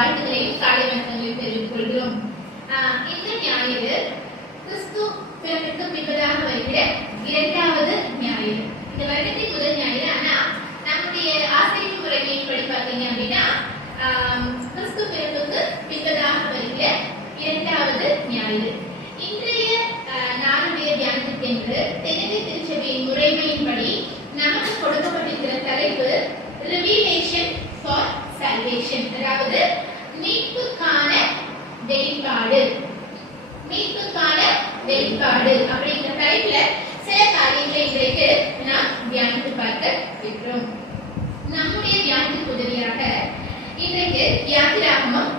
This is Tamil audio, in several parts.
வாழ்த்துக்களையும் காலை வணக்கங்களையும் தெரிவித்துக் கொள்கிறோம். இந்த ஞாயிறு கிறிஸ்து பிறப்புக்கு பின்பதாக வருகிற 2வது ஞாயிறு. இந்த வருடத்தின் முதல் ஞாயிறு. ஆனா நம்முடைய ஆசிரியப்பு முறைமையின்படி பார்த்தீங்க அப்படின்னா கிறிஸ்து பிறப்புக்கு பின்பதாக வருகிற 2வது ஞாயிறு. இன்றைய நாளுடைய தியானத்திற்கென்று தென்னிந்திய திருச்சபையின் முறைமையின்படி நமக்கு கொடுக்கப்பட்டிருக்கிற தலைப்பு ரிவீலேஷன் ஃபார் சால்வேஷன், அதாவது மீட்புக்கான வெளிப்பாடு. மீட்புக்கான வெளிப்பாடு அப்படிங்கிற தலைப்புல சில காரியங்களை இன்றைக்கு நாம் தியானித்து பார்க்க இருக்கிறோம். நம்முடைய தியானத்துக்கு உதவியாக இன்றைக்கு யாத்திராகமம்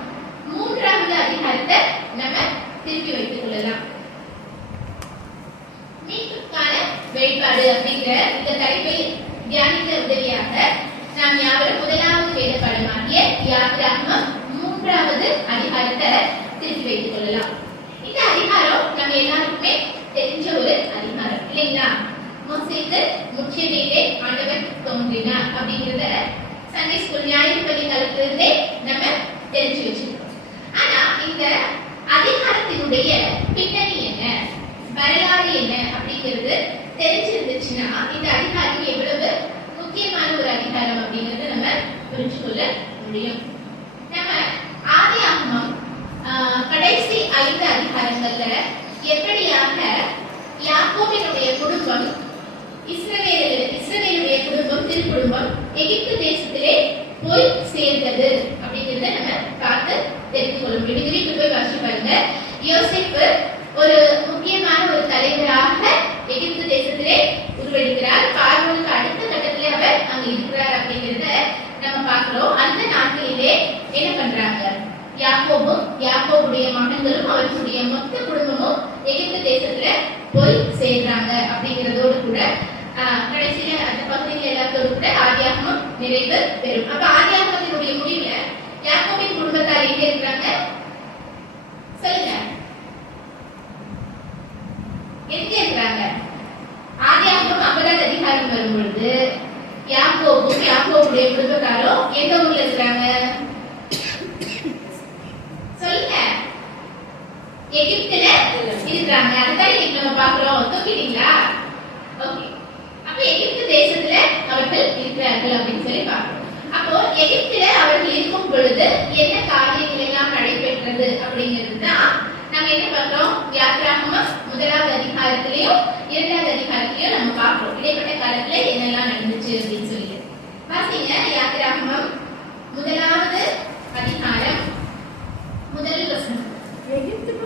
3வது அதிகாரத்தை நம்ம திருப்பி வைத்துக் கொள்ளலாம். மீட்புக்கான வெளிப்பாடு அப்படிங்கிற இந்த தலைப்பை தியானிக்க உதவியாக நாம் யாவரும் 1வது வேத பாடமாகிய யாத்திராகமம் 3வது அதிகாரத்தை திருப்பி வைத்துக் கொள்ளலாம். இந்த அதிகாரம் நம்ம எல்லாருக்குமே தெரிஞ்ச ஒரு அதிகாரம் இல்லைங்களா? மோசேக்கு முச்செடியிலே ஆண்டவர் தோன்றினார் அப்படிங்கிறத சண்டே ஸ்கூல் ஞாயிறு பள்ளி காலத்திலிருந்தே நம்ம தெரிஞ்சு வச்சிருக்கோம். ஆனா இந்த அதிகாரத்தினுடைய பின்னணி என்ன, வரலாறு என்ன அப்படிங்கிறது தெரிஞ்சிருந்துச்சுன்னா இந்த அதிகாரம் எவ்வளவு முக்கியமான ஒரு அதிகாரம் அப்படிங்கறத நம்ம புரிஞ்சு கொள்ள முடியும். நம்ம ஆதியாகமம் கடைசி 5 அதிகாரங்கள்ல எப்படியாக யாக்கோபினுடைய குடும்பம் இஸ்ரவேலுடைய குடும்பம் திருக்குடும்பம் எகிப்து தேசத்திலே போய் சேர்ந்தது அப்படிங்கறத நம்ம பார்த்து தெரிந்து கொள்ள முடியும். வீட்டுக்கு போய் வாசிச்சு பாருங்க. யோசேப்பு ஒரு முக்கியமான ஒரு தலைவராக எகிப்து தேசத்திலே உருவெடுக்கிறார். பார்வோனுக்கு அடுத்த கட்டத்திலே அவர் அங்க இருக்கிறார் அப்படிங்கறத நம்ம பார்க்கிறோம். அந்த நாட்டிலே என்ன பண்றாங்க? யாக்கோபுடைய மகன்களும் அவர்களுடைய மொத்த குடும்பமும் எகிப்து தேசத்துல போய் சேர்றாங்க அப்படிங்கறதோடு கூட கடைசியில அந்த பகுதியில் எல்லாத்தோடு கூட ஆதியாகமம் நிறைவு பெறும். அப்ப ஆதியாகமத்தினுடைய முடிவுல யாக்கோபின் குடும்பத்தார் எங்க இருக்கிறாங்க சொல்லுங்க? எங்க இருக்கிறாங்க? ஆதியாகமம் 50வது அதிகாரம் வரும் பொழுது யாக்கோபுடைய குடும்பத்தாரும் எந்த ஊர்ல இருக்கிறாங்க சொல்லுங்க? எகிப்துல இருக்கிறாங்க. அதுதான் இன்னைக்கு நம்ம பார்க்கிறோம். தூக்கிட்டீங்களா? ஓகே. அப்ப எகிப்து தேசத்துல அவர்கள் இருக்கிறார்கள் அப்படின்னு சொல்லி பார்க்கிறோம். அப்போ எகிப்துல அவர்கள் இருக்கும் பொழுது என்ன காரியங்கள் எல்லாம் நடைபெற்றது அப்படிங்கிறது தான் நம்ம என்ன பார்க்கிறோம்? யாத்திராகமம் 1வது அதிகாரத்திலையும் 2வது அதிகாரத்திலையும் நம்ம பார்க்கிறோம். இடைப்பட்ட காலத்துல என்னெல்லாம் நடந்துச்சு அப்படின்னு சொல்லி வாசிங்க. யாத்திராகமம் 1வது அதிகாரம் 1 வசனம். எகிப்துக்கு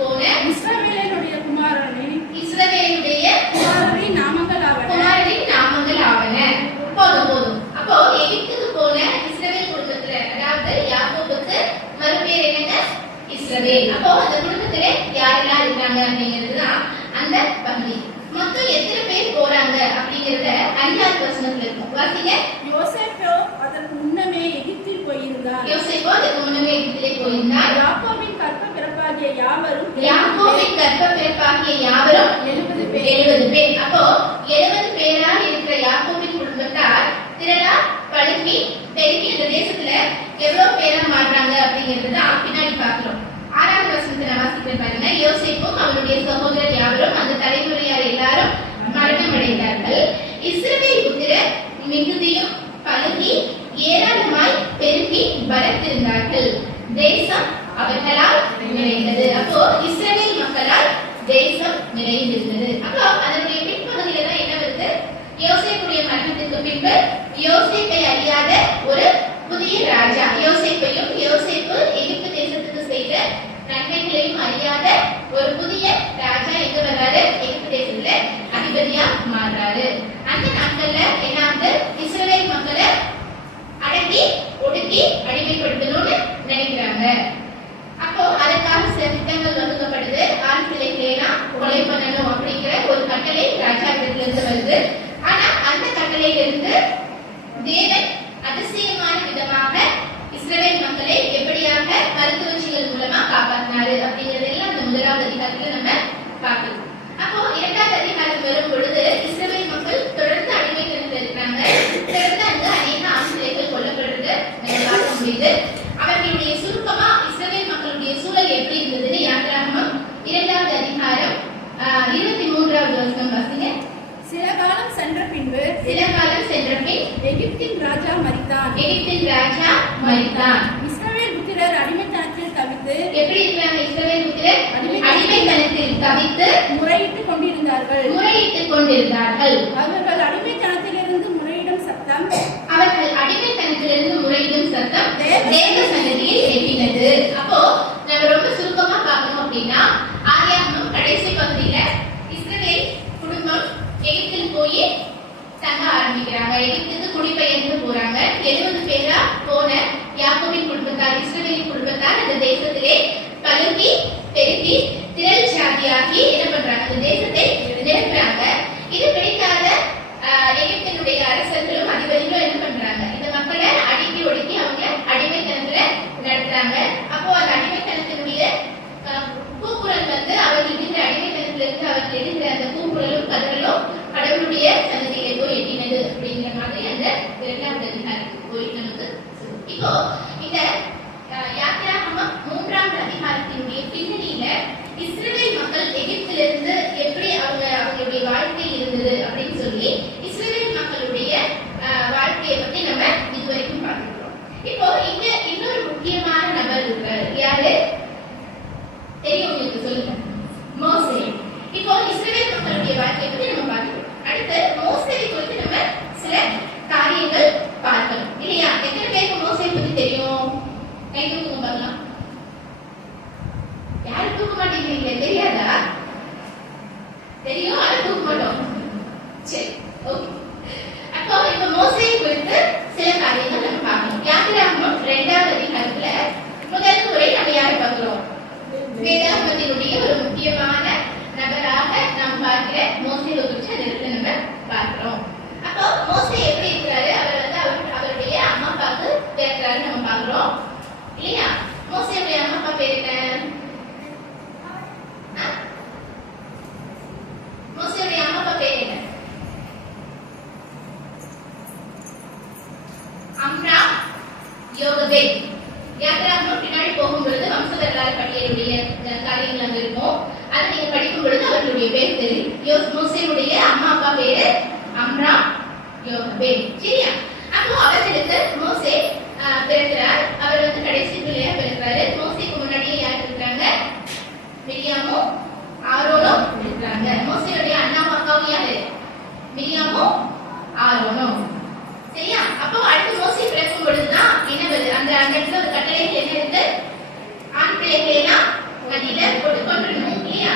போன இஸ்ரவேலுடைய குமாரரின் நாமங்கள் ஆவன. போதும். அப்போ எகிப்துக்கு போன இஸ்ரவேல் குடும்பத்துல, அதாவது யாக்கோபுக்கு மறுபேர் என்னங்க? இஸ்ரவேல். அப்போ அந்த குடும்பத்துல யாரெல்லாம் இருக்காங்க அப்படிங்கிறதுதான் அந்த பகுதி. மொத்தம் எத்தனை பேர் போறாங்க அப்படிங்கறத 5வது வசனத்துல இருக்கும். வாசிங்க. யோசேப்பு அதற்கு முன்னமே எகிப்தில் போயிருந்தார். யாக்கோபின் கற்ப பிறப்பாகிய யாவரும் 70 பேர். அப்போ 70 பேரா இருக்கிற யாக்கோபின் குடும்பத்தார் திரளா பழுங்கி பெருகி இந்த தேசத்துல எவ்வளவு பேரா மாறுறாங்க அப்படிங்கிறது தான் பின்னாடி பார்க்கிறோம். 6வது வசனத்தை வாசிக்கிறேன் பாருங்க. யோசேப்பும் அவருடைய சகோதரர் யாவரும் அந்த தலைமுறையார் எல்லாரும் மரணம் அடைந்தார்கள். இஸ்ரவேல் புத்திரர் மிகுதியும் பழுகி ஏராளமாய் பெருகி பலத்திருந்தார்கள். தேசம் அவர்களால் நிறைந்தது. அப்போ இஸ்ரவேல் மக்களால் தேசம் நிறைந்திருந்தது. அப்போ அதனுடைய பின்பகுதியில தான் என்ன வருது? யோசேப்புடைய மரணத்திற்கு பின்பு யோசேப்பை அறியாத ஒரு புதிய ராஜா, யோசேப்பையும் யோசேப்பு எகிப்து தேசத்துக்கு செய்த நன்மைகளையும் அறியாத ஒரு புதிய ராஜா எங்க வர்றாரு? எகிப்து தேசத்துல அதிபதியா மாறுறாரு. அந்த நாட்கள்ல என்ன இஸ்ரவேல் மக்களை அடக்கி ஒடுக்கி அடிமைப்படுத்தணும்னு நினைக்கிறாங்க. அப்போ அதுக்காக சில திட்டங்கள் வகுக்கப்படுது. ஆண் பிள்ளைகளை எல்லாம் கொலை பண்ணணும் அப்படிங்கிற ஒரு கட்டளை ராஜாவிடத்துல இருந்து வருது. ஆனா அந்த கட்டளையிலிருந்து தேவன் அதிசயமான விதமாக இஸ்ரவேல் மக்களை எப்படியாக மருத்துவச்சிகள் மூலமா காப்பாற்றினாரு அப்படிங்கறதெல்லாம் அந்த 1வது அதிகாரத்துல நம்ம பார்க்கணும். அப்போ 2வது அதிகாரம் வரும் பொழுது இஸ்ரவேல் மக்கள் தொடர்ந்து அடிமைத்தனத்தில் இருக்கிறாங்க. தொடர்ந்து அங்க அநேக ஆண் பிள்ளைகள் கொல்லப்படுறது நம்ம பார்க்க முடியுது. ராஜா மரித்தான். எகிப்தின் ராஜா மரித்தான். இஸ்ரவேல் புத்திரர் அடிமைத்தனத்தில் தவித்து எப்படி இருக்கிறாங்க? இஸ்ரவேல் புத்திரர் அடிமைத்தனத்தில் தவித்து முறையிட்டுக் கொண்டிருந்தார்கள். அவர்கள் அடிமைத்தனத்திலிருந்து முறையிடும் சத்தம் தேவ சன்னதியில் எட்டினது. அப்போ நம்ம ரொம்ப சுருக்கமா பார்க்கணும் அப்படின்னா, ஆதியாகமம் கடைசி பகுதியில இஸ்ரவேல் குடும்பம் எகிப்தில் போய் தங்க ஆரம்பிக்கிறாங்க. எகிப்துக்கு குடிபெயர்ந்து போறாங்க. 70 பேரா போன யாக்கோபின் குடும்பத்தார், இஸ்ரவேலின் குடும்பத்தார் அந்த தேசத்திலே பலுகி பெருகி திரள் சாதியாகி என்ன பண்றாங்க? அந்த தேசத்தை நிரப்புறாங்க. இது பிடிக்காத எகிப்தினுடைய அரசர்களும் அதிபதிகளும் என்ன பண்றாங்க? இந்த மக்களை அடக்கி ஒடுக்கி அவங்க அடிமைத்தனத்துல நடத்துறாங்க. அப்போ அந்த அடிமைத்தனத்தினுடைய கூக்குரல் வந்து அவர்கள் இருக்கிற அடிமைத்தனத்துல இருந்து அவர்கள் இருக்கிற அந்த கூக்குரலும் கதறலும் கடவுளுடைய சன்னதியிலே போய் எட்டினது அப்படிங்கிற மாதிரி அந்த 2ஆவது அதிகாரத்துக்கு போய் நமக்கு சொல்லும். இப்போ இந்த யாத்திராகமம் 3ஆவது அதிகாரத்தினுடைய பின்னணியில இஸ்ரவேல் மக்கள் எகிப்திலிருந்து எப்படி அவங்களுடைய வாழ்க்கை இருந்தது அப்படின்னு சொல்லி இஸ்ரவேல் மக்களுடைய வாழ்க்கையை பத்தி நம்ம இதுவரைக்கும் பார்த்துக்கிறோம். இப்போ இங்க இன்னொரு முக்கியமான நபர் இருக்காரு. யாரு தெரியும் உங்களுக்கு? சொல்லுங்க. மோசே. இப்போ இஸ்ரவேல் மக்களுடைய வாழ்க்கையை பத்தி நம்ம பார்த்துக்கிறோம். அடுத்து மோசேவை குறித்து நம்ம சில காரியங்கள் பார்க்கணும் இல்லையா? எத்தனை பேருக்கு மோசேவை பத்தி தெரியும்? கை தூக்குங்க பார்க்கலாம். யாரும் தூக்க மாட்டேங்கிறீங்க? தெரியாதா? தெரியும், ஆனா தூக்க மாட்டோம். சரி, ஓகே. அப்போ இப்ப மோசேயை குறித்து சில காரியங்கள் நம்ம பார்க்கணும். யாத்திராகமம் 2ஆவது அதிகாரத்துல முதல் முறை நம்ம யாரை பார்க்கிறோம்? வேதாகமத்தினுடைய ஒரு முக்கியமான நபராக நாம் பார்க்கிற மோசேவை குறித்து அந்த இடத்துல நம்ம பார்க்கிறோம். அப்போ மோசே எப்படி இருக்கிறாரு? அவர் வந்து அவருடைய அம்மா அப்பாவுக்கு பேசுறாரு நம்ம பார்க்கிறோம் இல்லையா? மோசேவுடைய அம்மா அப்பா பேர் என்ன? மோசேவுடைய அம்மா அப்பா பேர் என்ன? அம்ராம், யோகபேத். யாத்திராகமம் பின்னாடி போகும்பொழுது வம்ச வரலாறு பட்டியலுடைய காரியங்கள் அங்க இருக்கும். அதை நீங்க படிக்கும் பொழுது அவர்களுடைய பேர் தெரியும். மோசேவுடைய அம்மா அப்பா பேரு அம்ராம், யோகபேத். சரியா? அப்போ அவர்களுக்கு மோசே பிறக்கிறார். அவர் வந்து கடைசி பிள்ளையா பிறக்கிறாரு. மோசேக்கு முன்னாடியே யார் இருக்கிறாங்க? மிரியாமும் ஆரோனும் இருக்கிறாங்க. மோசேயுடைய அண்ணாவும் அக்காவும் யாரு? மிரியாமும் ஆரோனும். சரியா? அப்போ அடுத்து மோசே பிறக்கும் பொழுதுதான் என்ன வருது? அந்த இடத்துல ஒரு கட்டளைகள் என்ன இருக்கு? ஆண் பிள்ளைகளை எல்லாம் நதியில போட்டு கொன்றணும் இல்லையா?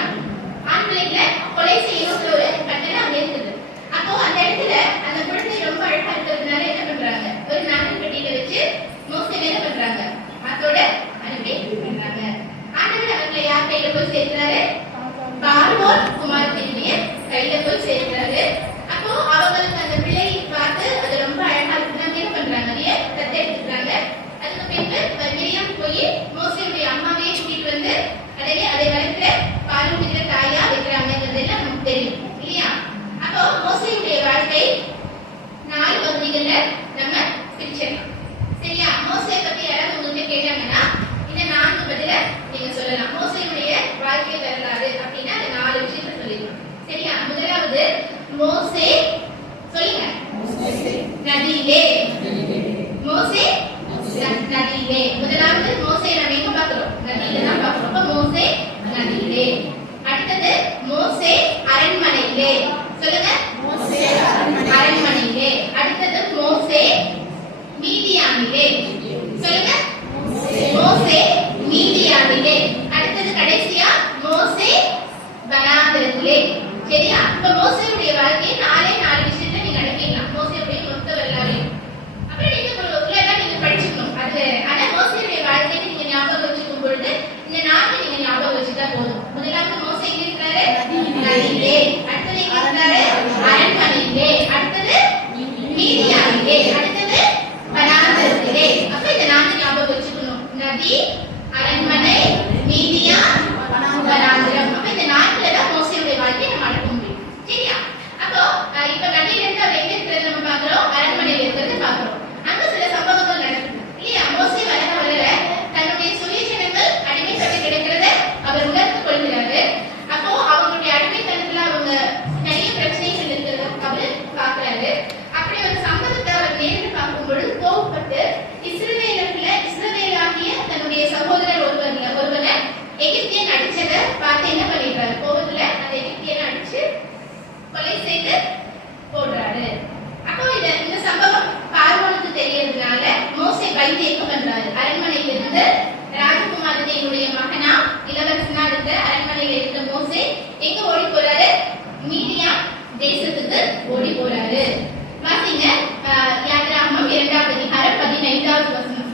ஆண் பிள்ளைகளை கொலை செய்யணும்ன்ற ஒரு கட்டளை அங்க இருக்குது. அப்போ அந்த இடத்துல அந்த குழந்தை ரொம்ப அழகா இருக்கிறதுனால என்ன பண்றாங்க? ஒரு நாணல் பெட்டியில வச்சு மோசே என்ன பண்றாங்க? அதோட அனுப்பி பண்றாங்க. ஆண்டவர் அவர்களை யார் கையில போய் சேர்க்கிறாரு? பார்வோன் குமாரத்தினுடைய கையில போய் சேர்க்கிறாரு. அப்போ அவங்களுக்கு அந்த பிள்ளையை பார்த்து அது ரொம்ப அழகா இருக்குன்னு என்ன பண்றாங்க? அதையே தத்தெடுத்துக்கிறாங்க. அதுக்கு பின்பு மிரியாம் போய் மோசேயுடைய அம்மாவையே கூட்டிட்டு வந்து அதை வளர்க்கிற பாலூட்டுகிற தாயா வைக்கிறாங்கிறதெல்லாம் நமக்கு தெரியும் இல்லையா? அப்போ மோசேயுடைய வாழ்க்கை 4 பகுதிகள்ல நம்ம பிரிச்சிடலாம். சரியா? மோசே பத்தி யாராவது உங்ககிட்ட கேட்டாங்கன்னா இந்த 4 பதில நீங்க சொல்லலாம். மோசேயுடைய வாழ்க்கை வரலாறு அப்படின்னா அந்த 4 விஷயத்தை சொல்லிடலாம். சரியா? முதலாவது மோசே, சொல்லுங்க. நதியிலே. மோசே நதியிலே. முதலாவது மோசே நம்ம எங்க பார்க்கிறோம்? நதியில தான் பார்க்கிறோம். அப்ப மோசே நதியிலே. அடுத்தது மோசே அரண்மனையிலே. சொல்லுங்க. மோசே அரண்மனையிலே. அடுத்தது மோசே மீதியானிலே. சொல்லுங்க. மோசே மீதியானிலே. அடுத்தது கடைசியா மோசே வனாந்திரத்திலே. சரியா? இப்ப மோசேயுடைய வாழ்க்கையை 4 விஷயத்தை நீங்க அடக்கிடலாம். மோசேயுடைய மொத்த வரலாறு பரிதேக்கம் பண்றாரு. அரண்மனையில இருந்து ராஜகுமாரனுடைய மகனா இளவரசனா இருந்த அரண்மனையில இருந்த மோசே எங்க ஓடி போறாரு? மீதியான் தேசத்துக்கு ஓடி போறாரு. வாசிங்க யாத்திராகமம் 2ஆம் அதிகாரம் 15வது வசனம்.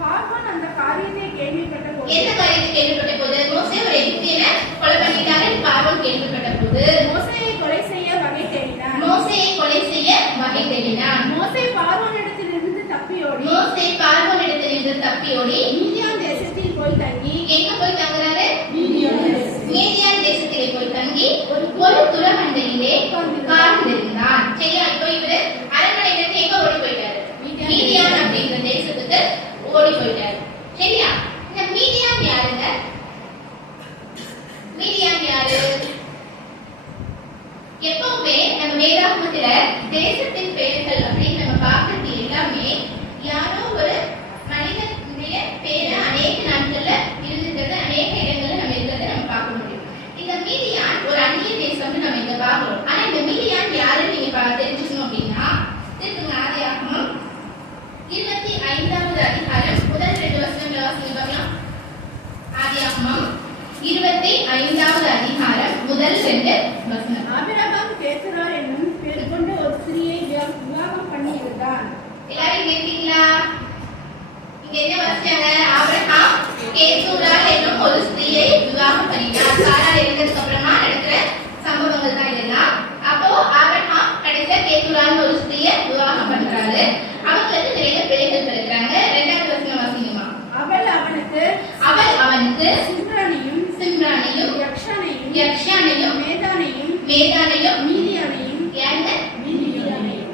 பார்வோன் அந்த காரியத்தை கேள்விப்பட்ட போது, எந்த காரியத்தை கேள்விப்பட்ட போது? மோசே ஒரு எகிப்தியனை கொலை பண்ணிட்டாரு. பார்வோன் கேள்விப்பட்ட போது மோசேயை கொலை செய்ய வகை தேடினான். மோசேயை கொலை செய்ய வகை தேடினான். மோசே பார்வோனிடத்திலிருந்து தப்பியோடி மோசே பார்வோனிடத்திலிருந்து தப்பியோடி மீதியான் தேசத்தில் போய் தங்கி, எங்க போய் தங்குறாரு? மீதியான் மீதியான் தேசத்திலே போய் தங்கி ஒரு துறவண்டையிலே காத்திருந்தான். சரியா? இப்போ இவரு அரண்மனையில இருந்து எங்க ஓடி போயிட்டாரு? மீதியான் அப்படிங்கிற தேசத்துக்கு ஓடி போயிட்டாரு. சரியா? இந்த மீதியான் யாருங்க? மீதியான் யாரு? எப்பவுமே நம்ம வேதாகமத்துல தேசத்தின் பெயர்கள் அப்படின்னு நம்ம பார்க்கறது எல்லாமே யாரோ ஒரு மனிதனுடைய பேரை அநேக நாட்கள்ல இருந்திருக்கிறது, அநேக இடங்கள்ல நம்ம இருக்கிறத நம்ம பார்க்க முடியும். இந்த மீதியான் ஒரு அந்நிய தேசம்னு நம்ம இங்க பார்க்கிறோம். ஆனா இந்த மீதியான் யாருன்னு நீங்க தெரிஞ்சுக்கணும் அப்படின்னா ஆதியாகமம் 25வது அதிகாரம் முதல் 2 வசனங்களை வாசிங்க பார்க்கலாம். ஆதியாகமம் 25வது அதிகாரம் முதல் 2 வசனம். ஆபிரகாம் கேத்துரா என்னும் பேர் கொண்ட ஒரு ஸ்திரியை விவாகம் பண்ணியிருந்தான். எல்லாரும் கேட்டீங்களா? இங்க என்ன வாசிச்சாங்க? ஆபிரகாம் கேத்துரா என்னும் ஒரு ஸ்திரியை விவாகம் பண்ணினார். சாரா இறந்ததுக்கு அப்புறமா நடக்கிற சம்பவங்கள் தான் இதெல்லாம். அப்போ ஆபிரகாம் கடைசியா கேத்துரான்னு ஒரு ஸ்திரியை விவாகம் பண்றாரு. அவங்களுக்கு நிறைய பிள்ளைகள் பிறக்கிறாங்க. 2வது வசனம் வாசிங்கம்மா. அவள் அவனுக்கு சிம்ரானையும் யக்ஷானையும் மேதானையும் மீதியானையும்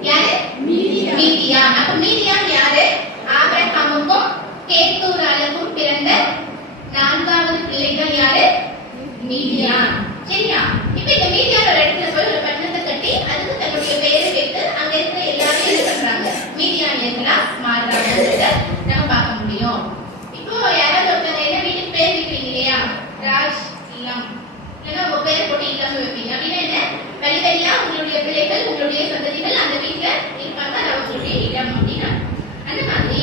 யாரு? மீதியான். மீதியான். அப்ப மீதியான் யாரு? ஆபிரகாமுக்கும் கேத்தூராலுக்கும் பிறந்த 4வது பிள்ளைகள் யாரு? மீதியான். சரியா? இப்ப இந்த மீதியான் ஒரு இடத்துல போய் ஒரு பட்டணத்தை கட்டி அதுக்கு தன்னுடைய பெயரை வைத்து அங்க இருக்கிற எல்லாரும் என்ன பண்றாங்க? மீதியானியர்களா மாறுறாங்க. நம்ம பார்க்க முடியும். இப்போ யாராவது ஒருத்தங்க என்ன வீட்டுக்கு பேர் வைக்கிறீங்க இல்லையா? ராஜ் இல்லம், இல்லைன்னா உங்க பேரை போட்டு இல்லாம வைப்பீங்க. அப்படின்னா என்ன? வழிவழியா உங்களுடைய பிள்ளைகள் உங்களுடைய சந்ததிகள் அந்த வீட்டுல இருப்பாங்க. அது அவங்களுடைய இடம் அப்படின்னா அந்த மாதிரி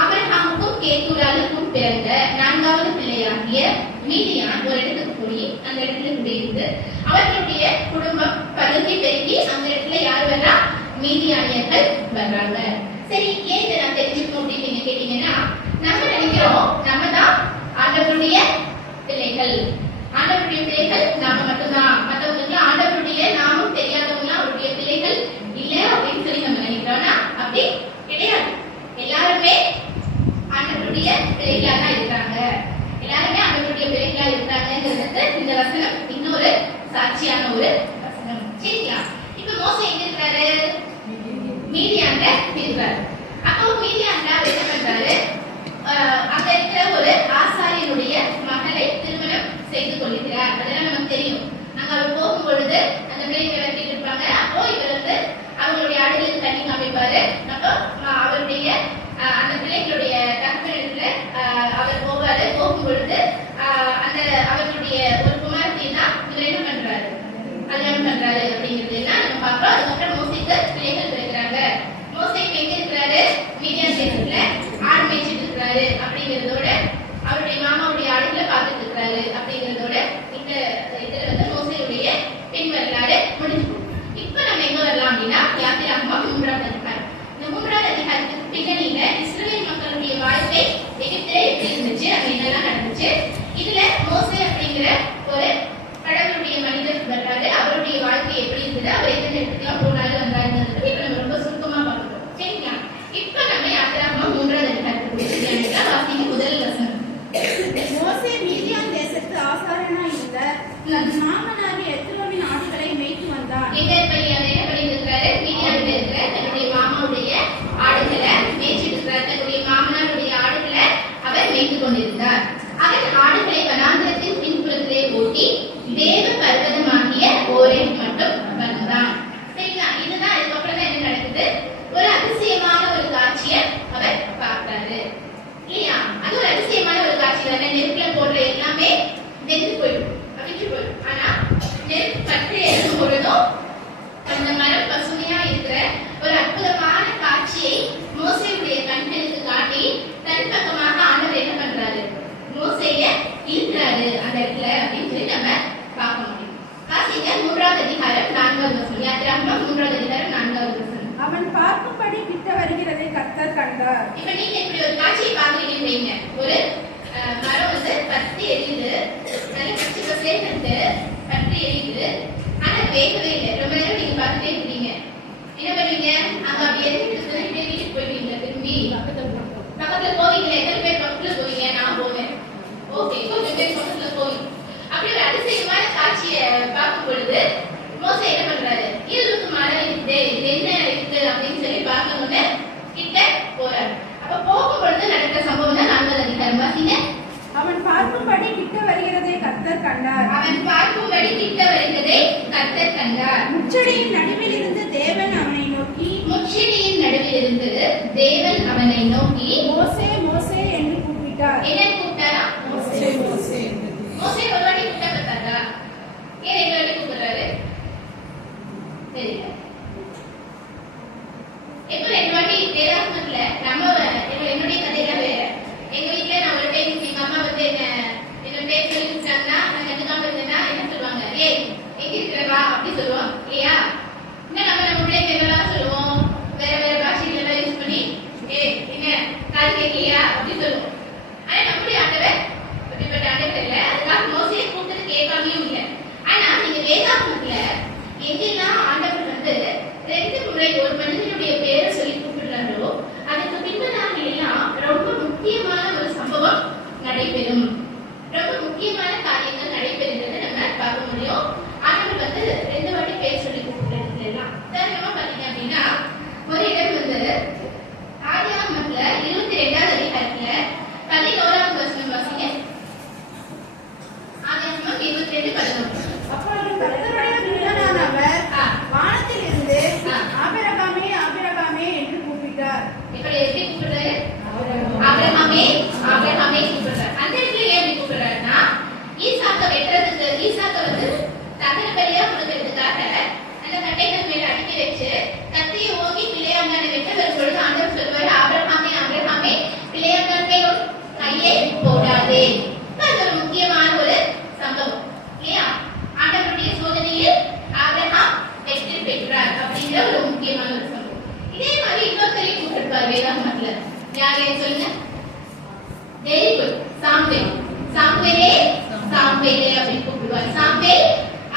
ஆபிரகாமுக்கும் கேத்தூராலுக்கும் பிறந்த 4வது பிள்ளையாகிய மீதியான் ஒரு இடத்துக்கு போய் அந்த இடத்துல குடியிருந்து அவர்களுடைய குடும்பம் பருகி பெருகி அந்த இடத்துல யார் வர்றா? மீதியானியர்கள் வர்றாங்க. சரி, ஏன் இதை நான் தெரிஞ்சுக்கணும் அப்படின்னு நீங்க கேட்டீங்கன்னா, நம்ம நினைக்கிறோம் நம்ம தான் ஆண்டவருடைய பிள்ளைகள். ஆண்டவருடைய பிள்ளைகள் நாம மட்டும்தான். மற்றவங்களுக்கு ஆண்டவருடைய நாமும் தெரியாதவங்க அவருடைய பிள்ளைகள் இல்ல அப்படின்னு சொல்லி நம்ம நினைக்கிறோம்னா அப்படி கிடையாது. எல்லாருமே ஆண்டவருடைய பிள்ளைகளா தான் இருக்கிறாங்க. எல்லாருமே ஆண்டவருடைய பிள்ளைகளா இருக்கிறாங்கிறது இந்த வசனம் இன்னொரு சாட்சியான ஒரு வசனம். சரிங்களா? இப்ப மோசே எங்க இருக்கிறாரு? மீதியான்ல இருக்கிறாரு. அப்போ மீதியான்ல அவர் என்ன பண்றாரு? அங்க இருக்கிற ஒரு ஆசாரியனுடைய மகளை திருமணம் செய்து கொள்கிறார். அதெல்லாம் நமக்கு தெரியும். அங்க அவர் போகும் பொழுது அந்த பிள்ளைங்க விளக்கிட்டு இருப்பாங்க. அப்போ இவர் வந்து அவங்களுடைய ஆடுகளுக்கு தண்ணி காமிப்பாரு. அப்போ அவருடைய அந்த பிள்ளைகளுடைய தகப்பனிடத்துல அவர் போவாரு. போகும் பொழுது அந்த அவர்களுடைய ஒரு குமாரத்தை தான் இவர் என்ன பண்றாரு? கல்யாணம் பண்றாரு அப்படிங்கிறது எல்லாம் நம்ம பார்ப்போம். அதுக்கப்புறம் மோசேக்கு பிள்ளைகள் இருக்கிறாங்க. மோசே எங்க இருக்கிறாரு? மீதியான் தேசத்துல ஆடு மேய்ச்சிட்டு இருக்கிறாரு அப்படிங்கிறதோட அவருடைய மாமாவுடைய ஆடுகளை பார்த்துட்டு இருக்கிறாரு அப்படிங்கிறதோட இந்த இதுல வந்து மோசேயுடைய பின் வரலாறு முடிஞ்சு. இப்ப நம்ம எங்க வரலாம் அப்படின்னா யாத்திராகமம் 3வது அதிகாரம். இந்த 3வது அதிகாரத்துக்கு பின்னணியில இஸ்ரவேல் மக்களுடைய வாழ்க்கை எகிப்திலே எப்படி இருந்துச்சு, அது என்னெல்லாம் நடந்துச்சு, இதுல மோசே அப்படிங்கிற ஒரு கடவுளுடைய மனிதர் வர்றாரு. அவருடைய வாழ்க்கை எப்படி இருந்தது, அவர் எத்தனை இடத்துக்குலாம் போனாரு வந்தாருங்கிறது பத்தி இப்ப நம்ம ரொம்ப சுருக்கமா பார்க்கிறோம். சரிங்களா? இப்ப நம்ம யாத்திராகமம் 3வது அதிகாரத்துக்கு வாசிங்க முதல் வசனம். மோசே மீதியான் தேசத்து ஆசாரனா இருந்த தன் மாமனாகிய எத்ரோவின் ஆடுகளை மேய்த்து வந்தான். எங்க என்ன பண்ணியிருக்கிறாரு? மீதியான்ல இருக்கிற தன்னுடைய மாமாவுடைய ஆடுகளை மேய்ச்சிட்டு இருக்கிறார். தன்னுடைய மாமனாருடைய ஆடுகளை அவர் மேய்த்து கொண்டிருந்தார். அவன் ஆடுகளை வனாந்திரத்தின் பின்புறத்திலே ஓட்டி தேவ பர்வதமாகிய ஓரேப் மட்டும் வந்தான். சரிங்களா? இதுதான் அதுக்கப்புறம் தான் என்ன நடக்குது? ஒரு அதிசயமான ஒரு காட்சியை அவர் பார்த்தாரு இல்லையா? அது ஒரு அதிசயமான ஒரு காட்சி தானே. நெருப்புல போடுற எல்லாமே வெந்து போயிடும், அவிஞ்சு போயிடும். ஆனா இப்ப நீங்க இப்படி ஒரு காட்சியை பாக்குறீங்கன்னு வைங்க. ஒரு மரம் வந்து பத்தி எரியுது, நல்ல பச்சை பசேன்னு பத்தி எரியுது, ஆனா வேகவே இல்லை. ரொம்ப நேரம் நீங்க பார்த்துட்டே இருக்கீங்க. என்ன பண்ணுவீங்க? அங்க அப்படி எரிஞ்சிட்டு வீட்டுக்கு போயிடுவீங்க. திரும்பி பக்கத்துல போவீங்களா? எத்தனை பேர் பக்கத்துல போவீங்க? நான் போவேன். ஓகே, கொஞ்சம் பேர் பக்கத்துல போவீங்க. அப்படி ஒரு அதிசயமான காட்சியை பார்க்கும் பொழுது மோசே என்ன பண்றாரு? இருளுக்கு மரம் இருக்குது, இது என்ன இருக்கு அப்படின்னு சொல்லி பார்க்கணும்னு கிட்ட போறாரு. அப்ப போகும் பொழுது நடக்கிற சம்பவம் தான் 4வது அதிகாரம். வாசிங்க. அவன் பார்க்கும்படி கிட்ட வருகிறதை கர்த்தர் கண்டார். அவன் பார்க்கும்படி கிட்ட வருகிறதை கர்த்தர் கண்டார். முச்செடியின் நடுவில் இருந்து தேவன் அவனை நோக்கி, முச்செடியின் நடுவில் இருந்து தேவன் அவனை நோக்கி மோசே மோசே என்று கூப்பிட்டார். என்ன கூப்பிட்டாரா? மோசே மோசே. மோசே ஒரு வாட்டி கூப்பிட்டா பார்த்தாரா? ஏன் 2 வாட்டி கூப்பிடுறாரு? தெரியல. எப்ப 2 வாட்டி வேதாகமத்துல நம்ம என்னுடைய கதையெல்லாம் வேற. எங்க வீட்டுல நான் ஒரு டைம் எங்க அம்மா வந்து என்ன பேர் சொல்லி கூப்பிட்டாங்கன்னா நான் கண்டுக்காம இருந்தேன்னா என்ன சொல்லுவாங்க? ஏய் எங்க இருக்கிறவா அப்படி சொல்லுவாங்க இல்லையா? இன்னும் நம்ம பிள்ளைங்க என்னெல்லாம் சொல்லுவோம்? வேற வேற பாஷைகள் எல்லாம் யூஸ் பண்ணி ஏய் என்ன காது கேட்கலையா அப்படி சொல்லுவோம். ஆனா நம்முடைய ஆண்டவர் அப்படிப்பட்ட ஆண்டவர் இல்ல. அதுக்காக மோசையை கூப்பிட்டு கேட்காமையும் இல்லை. ஆனா நீங்க வேதாகமத்துல எங்கெல்லாம் ஆண்டவர் வந்து 2 முறை ஒரு மனிதனுடைய பேரை சொல்லி கூப்பிடுறாரோ அதுக்கு பின்பதாக எல்லாம் ரொம்ப முக்கியமான ஒரு சம்பவம் நடைபெறும். ரொம்ப முக்கியமான காரியங்கள் நடைபெறுகிறது நம்ம பார்க்க முடியும். ஆண்டவர் வந்து 2 வாட்டி பேர் சொல்லி கூப்பிடுறது எல்லாம் உதாரணமா பாத்தீங்க அப்படின்னா ஒரு இடம் வந்து ஆதியாகமத்துல 22வது அதிகாரத்துல 11வது வசனம் வாசிங்க. ஆதியாகமம் 22:11. அப்பொழுது கர்த்தருடைய தூதனானவர் வானத்தில் இருந்து ஆபிரகாமே ஆபிரகாமே என்று கூப்பிட்டார். இப்படி எப்படி கூப்பிடுறாரு? ஆபிரகாமே ஆபிரகாமே கூப்பிடுறாரு. அந்த இடத்துல ஏன் எப்படி கூப்பிடுறாருன்னா ஈசாக்க வெட்டுறதுக்கு ஈசாக்க வந்து தகன பலியா கொடுக்கறதுக்காக அந்த கட்டைகள் மேல அடுக்கி வச்சு கத்தியை ஓங்கி பிள்ளையாங்கான வெட்ட வரும் பொழுது ஆண்டவர் சொல்லுவாரு ஆபிரகாமே ஆபிரகாமே பிள்ளையாங்கான் மேல் கையை போடாதே. அது ஒரு முக்கியமான ஒரு சம்பவம் இல்லையா? ஆண்டவருடைய சோதனையில் ஆபிரகாம் வெற்றி பெற்றார் அப்படிங்கிற ஒரு முக்கியமான ஒரு சம்பவம். இதே மாதிரி இன்னொருத்தரையும் கூப்பிட்டுருப்பார் வேதாகமத்துல. யாரையும் சொல்லுங்க. Very good. சாம்வேல். சாம்வேலே சாம்வேலே அப்படின்னு கூப்பிடுவார். சாம்வேல்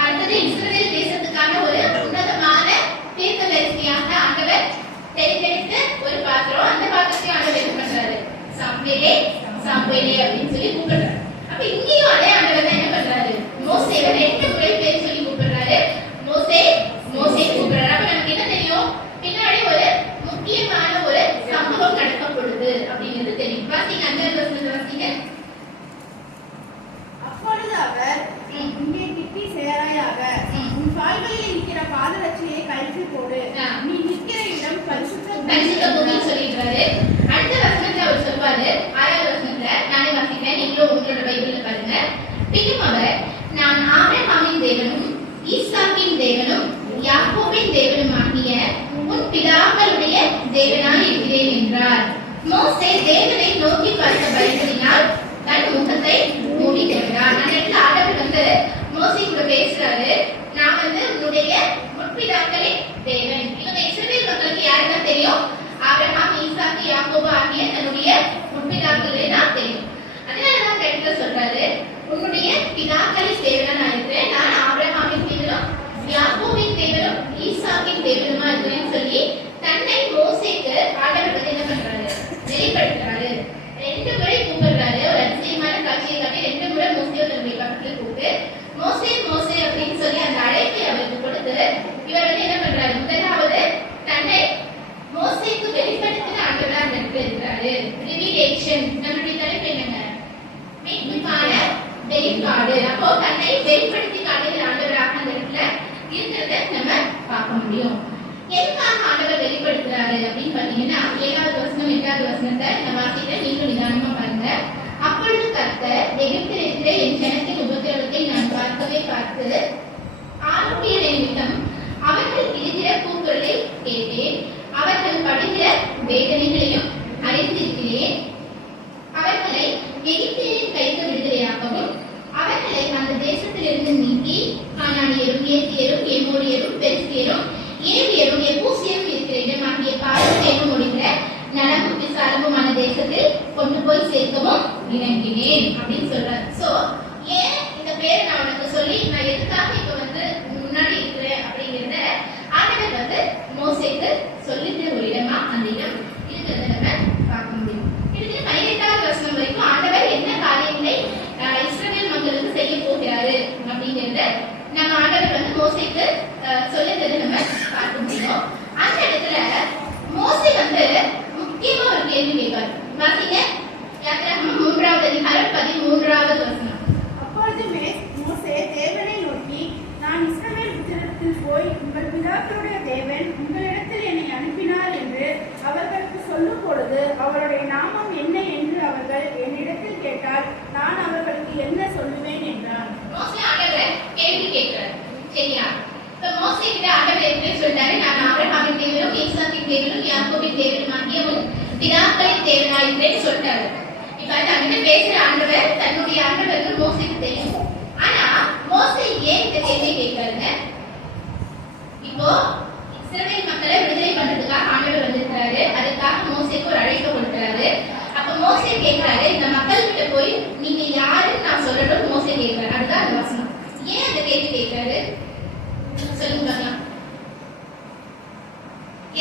அடுத்தது இஸ்ரவேல் தேசத்துக்கான ஒரு உன்னதமான தீர்க்கதரிசியாக ஆண்டவர் தெரிந்தெடுத்த ஒரு பாத்திரம். அந்த பாத்திரத்தையும் ஆண்டவர் என்ன பண்றாரு? சாம்வேலே சாம்வேலே அப்படின்னு சொல்லி கூப்பிடுறாரு. அப்ப இங்கேயும் அதே ஆண்டவர் தான் என்ன பண்றாரு? மோசேவை 2 முறை பேர் சொல்லி கூப்பிடுறாரு. மோசே மோசே கூப்பிடுறாரு. அப்ப நமக்கு என்ன தெரியும்? பின்னாடி ஒரு முக்கியமான ஒரு சம்பவம் நடக்க பொழுது அப்படிங்கிறது தெரியும். வாசிங்க. அந்த வசனத்தை வாசிங்க. அப்பொழுது அவர் இங்கே கிட்டி சேராயாக, உன் கால்களில் இருக்கிற பாதரட்சையை கழற்றி போடு, நீ நிற்கிற இடம் பரிசுத்த பூமி சொல்லிடுறாரு. அடுத்த வசனத்துல அவர் சொல்வாரு 6வது வசனத்துல நானே வாசிக்கிறேன். நீங்களும் உங்களோட பைபிள்ல பாருங்க. பின்னும் அவர் நான் ஆபிரகாமின் தேவனும் ஈசாக்கின் தேவனும் யாக்கோபின் தேவனும் ஆகிய உன் பிதாக்களுடைய தேவனாய் இருக்கிறேன் என்றார். மோசே தேவனை நோக்கி பார்த்த பயத்தினால் தன் முகத்தை மூடிக்கொண்டார். அந்த இடத்துல ஆண்டவர் வந்து மோசே கூட பேசுறாரு. நான் வந்து உன்னுடைய முற்பிதாக்களின் தேவன். இவங்க இஸ்ரவேல் மக்களுக்கு யாருன்னா தெரியும்? ஆபிரகாம் ஈசாக்கு யாக்கோபு ஆகிய தன்னுடைய முற்பிதாக்களே நான் தெரியும். அதனாலதான் அந்த இடத்துல சொல்றாரு உன்னுடைய பிதாக்களின் தேவனா நான் இருக்கிறேன். நான் ஆபிரகாமின் தேவனும் யாக்கோபின் தேவனும் ஈசாக்கின் தேவனுமா இருக்கிறேன்னு சொல்லி தன்னை மோசேக்கு ஆண்டவர் வந்து என்ன பண்றாரு? வெளிப்படுத்துறாரு. 2 முறை கூப்பிடுறாரு. ஒரு அதிசயமான காட்சியை காட்டி 2 முறை மோசேவை தன்னுடைய பக்கத்துல கூப்பிட்டு மோசே மோசே அப்படின்னு சொல்லி அந்த அழைப்பை அவருக்கு கொடுத்து இவர் வந்து என்ன பண்றாரு? முதலாவது தன்னை மோசேக்கு வெளிப்படுத்தின ஆண்டவர் அந்த இடத்துல இருக்கிறாரு. ரிவீலேஷன். நம்மளுடைய தலைப்பு என்னங்க? மீட்புக்கான வெளிப்பாடு. அப்போ தன்னை வெளிப்படுத்தி காட்டுகிற ஆண்டவராக அந்த இடத்துல இருக்கிறத நம்ம பார்க்க முடியும். எதுக்காக ஆண்டவர் வெளிப்படுத்துறாரு அப்படின்னு பாத்தீங்கன்னா 7வது வசனம் 8வது வசனத்தை நான் வாசிக்கிறேன். நீங்களும் நிதானமா பாருங்க. அப்பொழுது கர்த்தர் எகிப்தில் இருக்கிற என் ஜனத்தின் உபத்திரவத்தை நான் பார்த்து ஆரோக்கிய நிமித்தம் அவர்கள் இருக்கிற கூக்குரலை கேட்டேன். அவர்கள் படுகிற வேதனைகளையும் அறிந்திருக்கிறேன். அவர்களை எகிப்தியரின் கைக்கு விடுதலையாகவும் அவர்களை அந்த தேசத்திலிருந்து நீக்கி கானானியரும் ஏத்தியரும் எமோரியரும் பெரிசியரும் ஏவியரும் எபூசியரும் இருக்கிற இடமாகிய பாலஸ்தீனம் முடிகிற நலமும் விசாலமும் கொண்டு போய் சேர்க்கவும் இணங்கினேன் அப்படின்னு சொல்றாரு. சோ ஏன் இந்த பேரை நான் உனக்கு சொல்லி நான் எதுக்காக இப்ப வந்து முன்னாடி இருக்கிறேன் அப்படிங்கிறத ஆண்டவர் வந்து மோசேக்கு சொல்லிட்டு ஒரு இடமா அந்த இடம் இருக்கிறத நம்ம பார்க்க முடியும். இதுக்கு 18வது வசனம் வரைக்கும் ஆண்டவர் என்ன காரியங்களை இஸ்ரவேல் மக்களுக்கு செய்ய போகிறாரு அப்படிங்கிறத நம்ம ஆண்டவர் வந்து மோசேக்கு சொல்லிட்டு நம்ம பார்க்க முடியும். அந்த இடத்துல மோசே வந்து முக்கியமா ஒரு கேள்வி கேட்பார். வாசிங்க யாத்திராகமம் 3வது அதிகாரம் 13வது வசனம். அப்பொழுது மோசே தேவனை நோக்கி, நான் இஸ்ரவேல் புத்திரத்தில் போய் உங்கள் பிதாக்களுடைய தேவன் உங்களிடத்தில் என்னை அனுப்பினார் என்று அவர்களுக்கு சொல்லும் பொழுது அவருடைய நாமம் என்ன என்று அவர்கள் என்னிடத்தில் கேட்டால் நான் அவர்களுக்கு என்ன சொல்லுவேன் என்றார். மோசே ஆண்டவர் கேள்வி கேட்கிறார். சரியா? இப்ப மோசே கிட்ட ஆண்டவர் எப்படி சொல்றாரு, நான் ஆபிரகாமின் தேவனும் ஈசாக்கின் தேவனும் யாக்கோபின் தேவனுமாகிய உன் பிதாக்களின் தேவனாயிருக்கிறேன்னு சொல்றாரு. இப்ப தன்கிட்ட பேசுற ஆண்டவர் தன்னுடைய ஆண்டவருக்கு மோசேக்கு தெரியும். ஆனா மோசே ஏன் இந்த கேள்வி கேட்கிறாருங்க? இப்போ இஸ்ரவேல் மக்களை விடுதலை பண்றதுக்காக ஆண்டவர் வந்திருக்காரு. அதுக்காக மோசேக்கு ஒரு அழைப்பு கொடுக்கிறாரு. அப்ப மோசே கேட்கிறாரு, இந்த மக்கள் கிட்ட போய் நீங்க யாருன்னு நான் சொல்லணும் மோசே கேட்கிறாரு. அதுதான் அந்த வசனம். ஏன் அந்த கேள்வி கேட்கிறாரு சொல்லுங்க பார்க்கலாம்.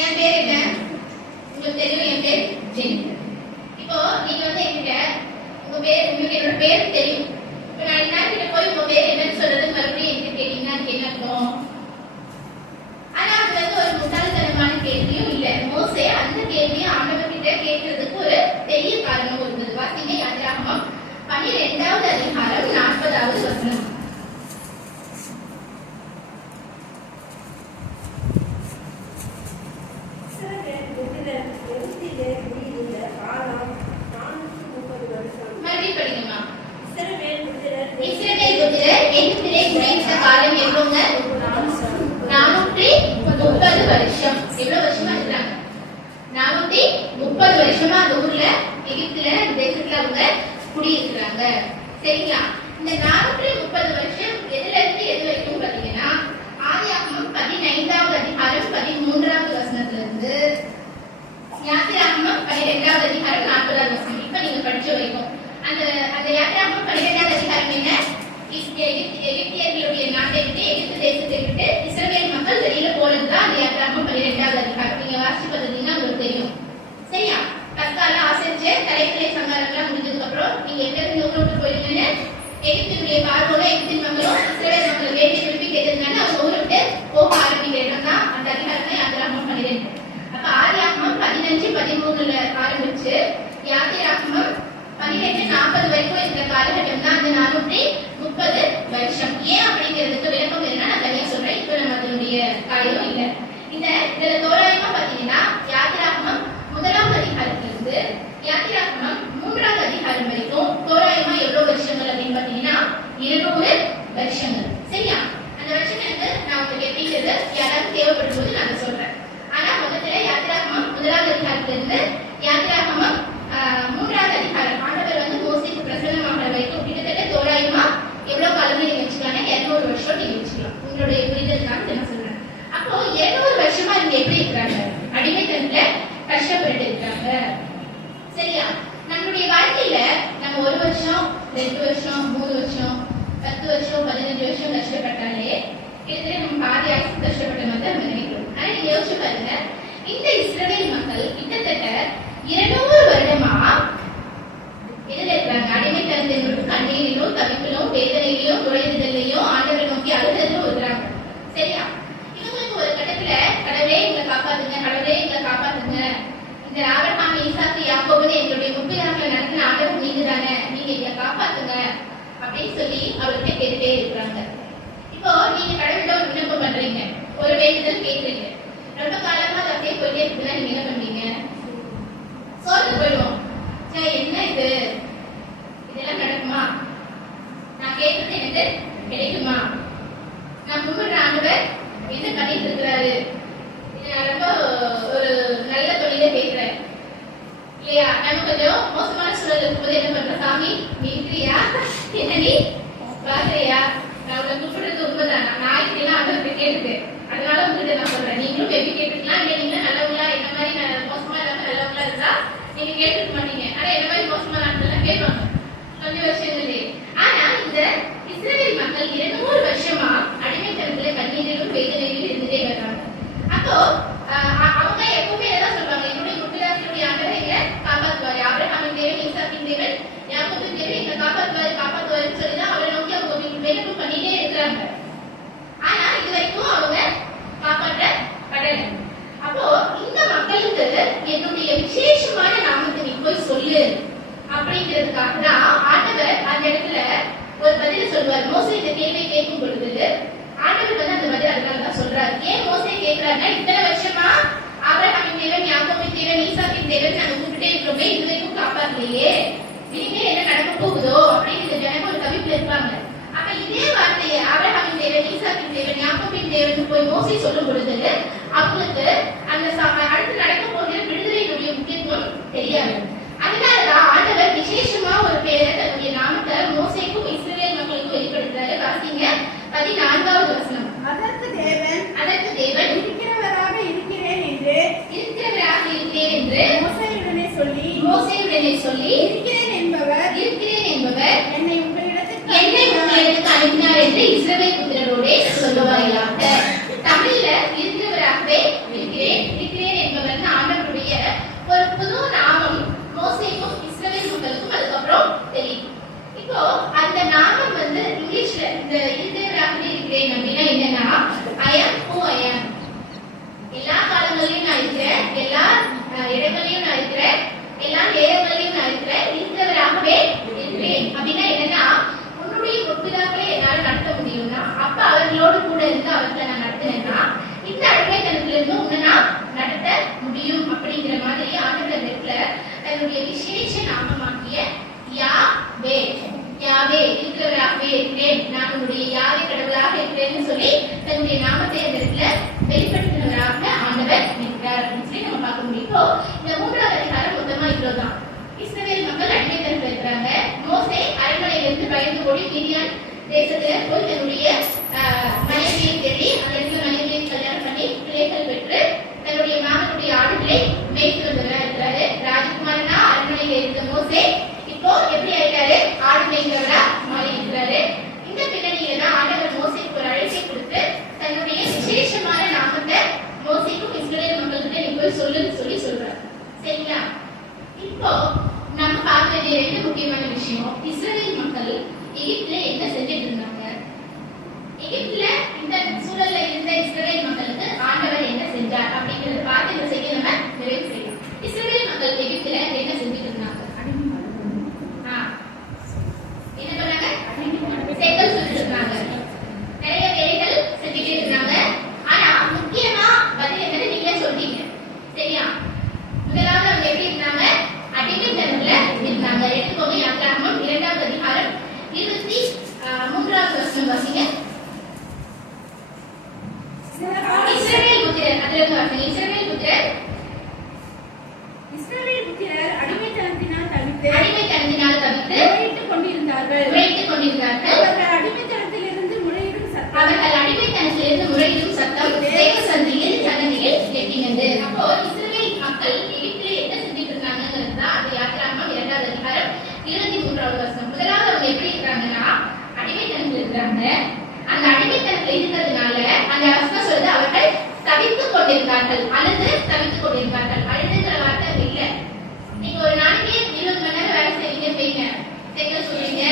என் பேர் என்ன? உங்களுக்கு தெரியும், என் பேர் ஜெனிஃபர். இப்போ நீங்க வந்து என்கிட்ட உங்களுக்கு என்னோட பேர் தெரியும். இப்ப நான் என்ன போய் உங்க பேர் என்னன்னு சொல்றது மறுபடியும் என்கிட்ட கேட்டீங்கன்னா அதுக்கு என்ன அர்த்தம்? ஆனா அது வந்து ஒரு முட்டாள்தனமான கேள்வியும் இல்ல. மோசே அந்த கேள்வியை ஆண்டவர் கிட்ட கேட்கறதுக்கு ஒரு பெரிய காரணம் இருந்தது. வாசிங்க யாத்திராகமம் 12வது அதிகாரம் 40வது வசனம். மறுபடியும் படிக்கணுமா? இஸ்ரவேல் புத்திரர் எகிப்திலே குடியிருந்த காலம் எவ்வளவுங்க? 430 வருஷம். எவ்வளவு வருஷமா இருக்கிறாங்க? 430 வருஷமா அந்த ஊர்ல எகிப்துல தேசத்துல அவங்க குடியிருக்கிறாங்க. சரிங்களா? இந்த 430 வருஷம் எதுல இருந்து எது வரைக்கும் பாத்தீங்கன்னா ஆதியாகமம் 15வது அதிகாரம் 13வது வசனத்துல இருந்து யாத்திராகமம் 12வது அதிகாரம் 40வது வசனம். இப்ப நீங்க படிச்ச வரைக்கும் அந்த யாத்திராகமம் 12வது அதிகாரம் என்ன? எகிப்தியர்களுடைய நாட்டை விட்டு எகிப்து தேசத்தை விட்டு இஸ்ரவேல் மக்கள் வெளியில போனதுதான் அந்த யாத்திராகமம் 12வது அதிகாரம். நீங்க வாசிச்சு பார்த்தீங்கன்னா உங்களுக்கு தெரியும். சரியா? தற்கால ஆசரிச்ச தலைப்பிலை சங்காரம்லாம் முடிஞ்சதுக்கு அப்புறம் நீங்க எங்க இருந்து ஊருக்கு போயிருந்தீங்க? எகிப்தினுடைய பார்வோட எகிப்தின் மக்களும் இஸ்ரவேல் மக்கள் வேண்டி திருப்பி கேட்டதுனால அவங்க ஊருக்கு போக ஆரம்பிக்கிற இடம் தான் அந்த அதிகாரம் தான் யாத்திராகமம் 12. அப்ப ஆதியாகமம் 15-13ல ஆரம்பிச்சு யாத்திராகமம் 12-40 வரைக்கும் இருக்கிற காலகட்டம் தான் அந்த 430 வருஷம். ஏன் அப்படிங்கிறதுக்கு விளக்கம் என்ன நான் தனியா சொல்றேன். இப்ப நம்ம அதனுடைய காரியம் இல்லை. இதுல தோராயமா பாத்தீங்கன்னா யாத்திராகமம் 1வது அதிகாரத்திலிருந்து யாத்திராகமம் 3வது அதிகாரம் வரைக்கும் தோராயமா எவ்வளவு வருஷங்கள் அப்படின்னு பாத்தீங்கன்னா 200 வருஷங்கள். சரியா? அந்த வருஷங்களுக்கு நான் உங்களுக்கு எப்படிங்கிறது யாராவது தேவைப்படும் போது நான் சொல்றேன். ஆனா முதல்ல யாத்திராகமம் 1வது அதிகாரத்திலிருந்து யாத்திராகமம் 3வது அதிகாரம் ஆண்டவர் வந்து மோசேக்கு பிரசன்னமாகிற வரைக்கும் கிட்டத்தட்ட தோராயமா எவ்வளவு காலங்கள் நீங்க வச்சுக்கலாம்? 200 வருஷம் நீங்க வச்சுக்கலாம். உங்களுடைய புரிதலுக்காக நான் சொல்றேன். அப்போ 200 வருஷமா நீங்க எப்படி இருக்கிறாங்க? அடிமைத்தனத்துல கஷ்டப்பட்டு இருக்காங்க. சரியா? நம்மளுடைய வாழ்க்கையில நம்ம 1 வருஷம் 2 வருஷம் 3 வருஷம் 10 வருஷம் 15 வருஷம் கஷ்டப்பட்டாலே கிட்டத்தட்ட நம்ம பாதி ஆயுசு கஷ்டப்பட்ட மாதிரி நம்ம நினைக்கிறோம். ஆனா நீங்க யோசிச்சு பாருங்க, இந்த இஸ்ரவேல் மக்கள் கிட்டத்தட்ட 200 வருடமா எதுல இருக்கிறாங்க? அடிமைத்தனத்தின் கண்ணீரிலும் தவிப்பிலும் வேதனையிலும் நுழைவுதலையும் ஆண்டவரை நோக்கி அழுதலும் இருக்கிறாங்க. சரியா? இவங்களுக்கு ஒரு கட்டத்துல கடவுளே எங்களை காப்பாத்துங்க, கடவுளே எங்களை காப்பாத்துங்க, இந்த ஆபிரகாம் ஈசாக்கு யாக்கோபுன்னு எங்களுடைய முப்பிதாக்களை நடத்தின ஆண்டவர் நீங்க தானே, நீங்க எங்களை காப்பாத்துங்க அப்படின்னு சொல்லி அவர்கிட்ட கேட்டுட்டே இருக்கிறாங்க. இப்போ நீங்க கடவுள்கிட்ட ஒரு விண்ணப்பம் பண்றீங்க, ஒரு வேண்டுதல் கேட்கறீங்க, ரொம்ப காலமா அது அப்படியே போயிட்டே இருக்குன்னா நீங்க என்ன பண்றீங்க? சோர்ந்து போயிடுவோம். சரி, என்ன இது, இதெல்லாம் நடக்குமா? நான் கேட்கறது எனக்கு கிடைக்குமா? நான் கும்பிடுற ஆண்டவர் என்ன பண்ணிட்டு இருக்கிறாரு? நான் ரொம்ப ஒரு நல்ல தொழிலை கேட்கிறேன் இல்லையா? நம்ம கொஞ்சம் மோசமான சூழல் இருக்கும்போது என்ன பண்ற? சாமி நீ இருக்கிறியா? என்ன நீ பாக்குறியா? நான் உங்களை கூப்பிடுறது உண்மைதான். நான் இதெல்லாம் ஆண்டவர்கிட்ட கேட்டுருக்கு. அதனால உங்ககிட்ட நான் சொல்றேன். நீங்களும் எப்படி கேட்டுக்கலாம்? இல்லை நீங்களும் நல்லவங்களா என்ன மாதிரி மோசமா இல்லாம நல்லவங்களா இருந்தா நீங்க கேட்டுக்க மாட்டீங்க. ஆனா என்ன மாதிரி கண்டுபிடிக்கிறதுக்காக தான் ஆண்டவர் அந்த இடத்துல ஒரு பதில சொல்வார். மோசே இந்த கேள்வியை கேட்கும் பொழுது ஆண்டவர் வந்து அந்த பதில் அதனால தான் சொல்றாரு. ஏன் மோசே கேட்கிறாருன்னா, இத்தனை வருஷமா ஆபிரகாமின் தேவன், யாக்கோபின் தேவன், ஈசாக்கின் தேவன் நாங்க கூப்பிட்டே இருக்கிறோமே, இது வரைக்கும் காப்பாற்றலையே, இனிமே என்ன நடக்க போகுதோ அப்படின்னு இந்த ஜனங்க ஒரு தவிப்புல இருப்பாங்க. அப்ப இதே வார்த்தையை ஆபிரகாமின் தேவன், ஈசாக்கின் தேவன், யாக்கோபின் தேவன் போய் மோசே சொல்லும் பொழுது அவங்களுக்கு அந்த அடுத்து நடக்க போகிற விடுதலையினுடைய முக்கியத்துவம் தெரியாது. அதனாலதான் ஆண்டவர் விசேஷமா ஒரு பேரை தன்னுடைய நாமத்தை மோசேக்கும் இஸ்ரவேல் மக்களுக்கும் வெளிப்படுத்துறாரு. வாசிங்க 14வது வசனம். அதற்கு தேவன் இருக்கிறவராக இருக்கிறேன் என்று மோசேயுடனே சொல்லி இருக்கிறேன் என்பவர் என்னை உங்களிடத்துக்கு அனுப்பினார் என்று இஸ்ரவேல் புத்திரரோடே சொல்லுவாயாக. தமிழ்ல இருக்கிறவராகவே இருக்கிறேன் என்பவர் ஆண்டவருடைய ஒரு புது நாமம் மோசேக்கும் இஸ்ரவேல் மக்களுக்கும் அதுக்கப்புறம் தெரியும். இப்போ அந்த நாமம் வந்து இங்கிலீஷ்ல இந்த இருக்கிறவராகவே இருக்கிறேன் அப்படின்னா என்னன்னா, I am who I am. எல்லா காலங்களிலும் நான் இருக்கிறேன், எல்லா இடங்களிலும் நான் இருக்கிறேன், எல்லா நேரங்களிலும் நான் இருக்கிறேன், இருக்கிறவராகவே இருக்கிறேன் அப்படின்னா என்னன்னா, உன்னுடைய முற்பிதாக்களை என்னால நடத்த முடியும்னா, அப்ப அவர்களோடு கூட இருந்து அவர்களை நான் நடத்தினேன்னா இந்த அடிமைத்தனத்திலிருந்து உன்னை நான் நடத்த முடியும் அப்படிங்கிற மாதிரி ஆண்டவர் இடத்துல தன்னுடைய விசேஷ நாமமாக்கிய யாவே இருக்கிறவராகவே இருக்கிறேன், நான் உன்னுடைய யாவே கடவுளாக இருக்கிறேன்னு சொல்லி தன்னுடைய நாமத்தை அந்த இடத்துல வெளிப்படுத்தினவராக ஆண்டவர் இருக்கிறார் அப்படின்னு சொல்லி நம்ம பார்க்க முடியும். இப்போ இந்த 3வது அதிகாரம் மொத்தமா இவ்வளவுதான். இஸ்ரவேல் மக்கள் அடிமைத்தனத்துல இருக்கிறாங்க. மோசே அரண்மனையிலிருந்து பயந்து ஓடி மீதியான் தேசத்துல போய் தன்னுடைய மனைவியை தேடி அந்த இடத்துல மனைவியை கல்யாணம் பண்ணி பிள்ளைகள் பெற்று தன்னுடைய மகனுடைய ஆடுகளை மேய்த்து வந்தவரா இருக்கிறாரு. ராஜகுமாரனா அரண்மனையில இருந்த மோசே இப்போ எப்படி ஆயிட்டாரு? ஆடு மேய்க்கிறவரா மாறி இருக்கிறாரு. இந்த பின்னணியில தான் ஆண்டவர் மோசேக்கு ஒரு அழைப்பை கொடுத்து தன்னுடைய விசேஷமான நாமத்தை மோசேக்கும் இஸ்ரவேல் மக்கள்கிட்ட நீ போய் சொல்லுன்னு சொல்லி சொல்றாரு. சரிங்களா? இப்போ நம்ம பார்க்க வேண்டிய 2 முக்கியமான விஷயம். இஸ்ரவேல் மக்கள் எகிப்துல என்ன செஞ்சுட்டு இருந்தாங்க? எகிப்துல இந்த சூழல்ல இருந்த இஸ்ரவேல் மக்களுக்கு ஆண்டவர் என்ன செஞ்சார் அப்படிங்கறத பார்த்து இந்த செய்தி நம்ம நிறைவு செய்யலாம். இஸ்ரவேல் மக்கள் எகிப்துல என்ன செஞ்சுட்டு இருந்தாங்க? என்ன பண்ணாங்க? செங்கல் சுட்டுட்டு இருந்தாங்க, நிறைய வேலைகள் செஞ்சுட்டு இருந்தாங்க. ஆனா முக்கியமா பதில் என்னது நீங்களே சொல்றீங்க. சரியா? முதலாவது அவங்க எப்படி இருந்தாங்க? அடிமைத்தனத்துல இருந்தாங்க. எடுத்துக்கோங்க யாத்ராகமம் 2வது அதிகாரம் 23வது வசனம் வாசிங்க. இஸ்ரவேல் புத்திரர், அதுல இருந்து வாசிங்க. இஸ்ரவேல் புத்திரர் அடிமைத்தனத்தினால் தவித்து முறையிட்டுக் கொண்டிருந்தார்கள். அவர்கள் அடிமைத்தனத்திலிருந்து முறையிடும் சத்தம் தேவ சந்நிதியில் கேட்டினது. அப்போ இஸ்ரவேல் மக்கள் எகிப்திலே என்ன செஞ்சுட்டு இருந்தாங்கிறது தான் அந்த யாத்ராகமம் 2வது அதிகாரம் 23வது வசனம். முதலாவது அவங்க எப்படி இருக்காங்கன்னா அடிமைத்தனத்தில் இருக்கிறாங்க. அந்த அடிமைத்தனத்தில் இருக்கிறதுனால அந்த வசனம் சொல்றது அவர்கள் தவித்துக் கொண்டிருக்கார்கள், அழுது தவித்துக் கொண்டிருக்கார்கள். அழுதுங்கிற வார்த்தை இல்ல. நீங்க ஒரு நாளைக்கு 20 மணி நேரம் வேலை செய்வீங்க செய்யுங்க, செங்கல் சொல்றீங்க,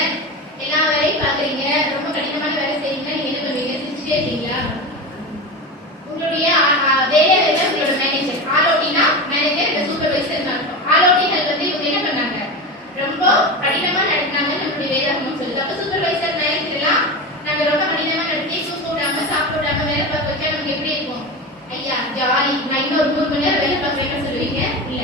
எல்லா வேலையும் பாக்குறீங்க, ரொம்ப கடினமான வேலை செய்வீங்க, நீங்க என்ன பண்ணுவீங்க? சிரிச்சுட்டே இருக்கீங்களா? உங்களுடைய வேலையில உங்களோட மேனேஜர், ஆலோட்டினா மேனேஜர், இந்த சூப்பர்வைசர் அர்த்தம். ஆலோட்டிகள் வந்து இவங்க என்ன பண்ணாங்க? ரொம்ப கடினமா நடந்தாங்க நம்மளுடைய வேதாகமம் சொல்லுது. அப்ப சூப்பர்வைசர் மேனேஜர் எல்லாம் நாங்க ரொம்ப கடினமா நடத்தி தூக்க விடாம சாப்பிட விடாம வேலை பார்க்க வச்சா நமக்கு எப்படி இருக்கும்? ஐயா ஜாலி, நான் இன்னொரு 3 மணி நேரம் வேலை பார்க்கறேன்னு சொல்லுவீங்க. இல்ல,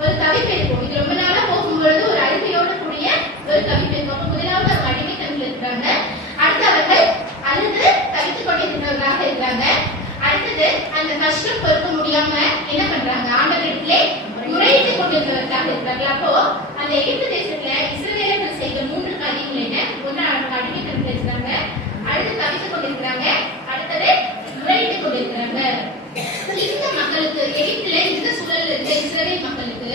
ஒரு தவிப்பு இருக்கும். இது ரொம்ப நாளா போகும்பொழுது ஒரு அழுகையோடு கூடிய ஒரு தவிப்பு இருக்கும். அப்ப முதலாவது அவங்க அடிமைத்தனத்தில் இருக்கிறாங்க. அடுத்து அவர்கள் அழுது தவித்துக் கொண்டிருக்கிறவர்களாக இருக்கிறாங்க. அடுத்தது அந்த கஷ்டம் பொறுக்க முடியாம என்ன பண்றாங்க? ஆண்டவரிடத்திலே முறையிட்டுக் கொண்டிருக்கிறவர்களாக இருக்கிறார்கள். அப்போ அந்த எகிப்து தேசத்துல இஸ்ரவேலர்கள் செய்த 3 காரியங்கள் என்ன? ஒன்று அவங்க அடிமைத்தனத்தில் இருக்கிறாங்க, அடுத்து தவித்துக் கொண்டிருக்கிறாங்க, அடுத்தது முறையிட்டுக் கொண்டிருக்கிறாங்க. இந்த மக்களுக்கு எகிப்துல இந்த சூழல் இருந்த இஸ்ரவேல் மக்களுக்கு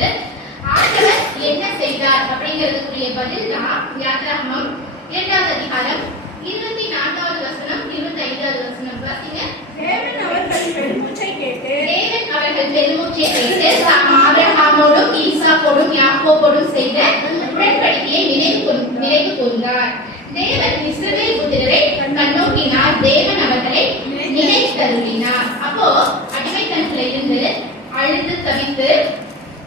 ஆண்டவர் என்ன செய்தார் அப்படிங்கிறதுக்குரிய பதில் தான் யாத்ராகமம் 2வது அதிகாரம் 24வது வசனம் 25வது வசனம் வாசிங்க. தேவன் அவர்கள் பெருமூச்சை கேட்டு ஆபிரகாமோடும் ஈசாக்கோடும் யாக்கோபோடும் செய்த உடன்படிக்கையை நினைவு கூர்ந்தார். தேவன் இஸ்ரவேல் புத்திரரை கண்ணோக்கினார், தேவன் அவர்களை நினைத்தருளினார். அப்போ அடிமைத்தனத்துல இருந்து அழுது தவித்து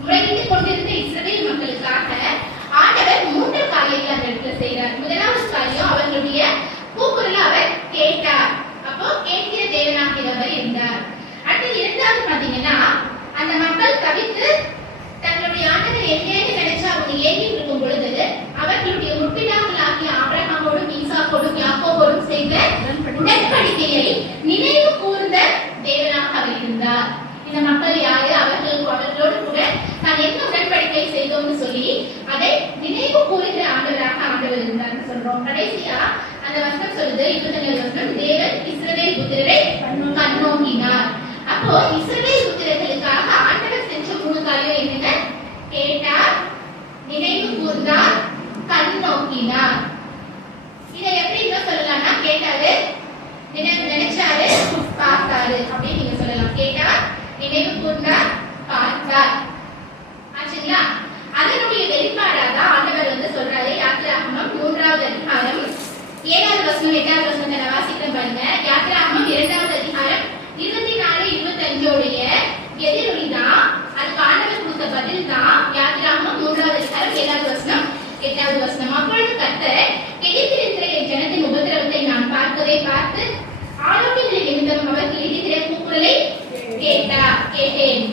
முறையிட்டுக் கொண்டிருந்த இஸ்ரவேல் மக்களுக்காக ஆண்டவர் செய்கிறார். முதலாவது காரியம் அவர்களுடைய கூக்குரலை அவர் கேட்டார். அப்போ கேட்கிற தேவனாகிறவர் இருந்தார். அடுத்து இரண்டாவது பாத்தீங்கன்னா அந்த மக்கள் தவித்து தங்களுடைய ஆண்டவர் என்னன்னு நினைச்சு அவங்க ஏங்கிட்டு இருக்கும் பொழுது அவர்களுடைய முற்பிதாக்களாகிய ஆபிரகாமோடும் ஈசாக்கோடும் யாக்கோபோடும் செய்த உடன்படிக்கையை நினைவு கூர்ந்த தேவனாக அவர் இருந்தார். இந்த மக்கள் யாரு, அவர்களோடு கூட நான் என்ன உடன்படிக்கை செய்தோம்னு சொல்லி அதை நினைவு கூறுகிற ஆண்டவராக ஆண்டவர் இருந்தார்னு சொல்றோம். கடைசியா அந்த வசனம் சொல்லுது, 25வது வசனம், தேவன் இஸ்ரவேல் புத்திரரை கண்ணோக்கினார். அப்போ இஸ்ரவேல் புத்திரர்களுக்காக ஆண்டவர் செஞ்ச 3 காரியம் என்னங்க? கேட்டார், நினைவு கூர்ந்தார், கண் நோக்கினார். இதை எப்படி இன்னும் சொல்லலாம்னா கேட்டாரு, நினைச்சாரு, பார்த்தாரு அப்படின்னு நீங்க சொல்லலாம். கேட்டார், நினைவு கூர்ந்தார், பார்த்தார். ஆச்சுங்களா? அதனுடைய வெளிப்பாடாதான் ஆண்டவர் சொல்றாரு. யாத்திராகமம் 3வது அதிகாரம் 7வது வசனம் 8வது வசனத்தை நான் வாசிக்கிறேன் பாருங்க. யாத்திராகமம் 2வது அதிகாரம் 24, 25 எதிரொலிதான் அதுக்கு ஆண்டவர் கொடுத்த பதில் தான். யாத்திராகமம் 3வது அதிகாரம் 7வது வசனம் 8வது வசனம். அப்பொழுது கர்த்தர், எகிப்திலிருக்கிற என் ஜனத்தின் உபத்திரவத்தை நான் பார்த்து ஆரோக்கியங்களை நிமித்தம் அவர்கள் இடுகிற கூக்குரலை கேட்டேன்.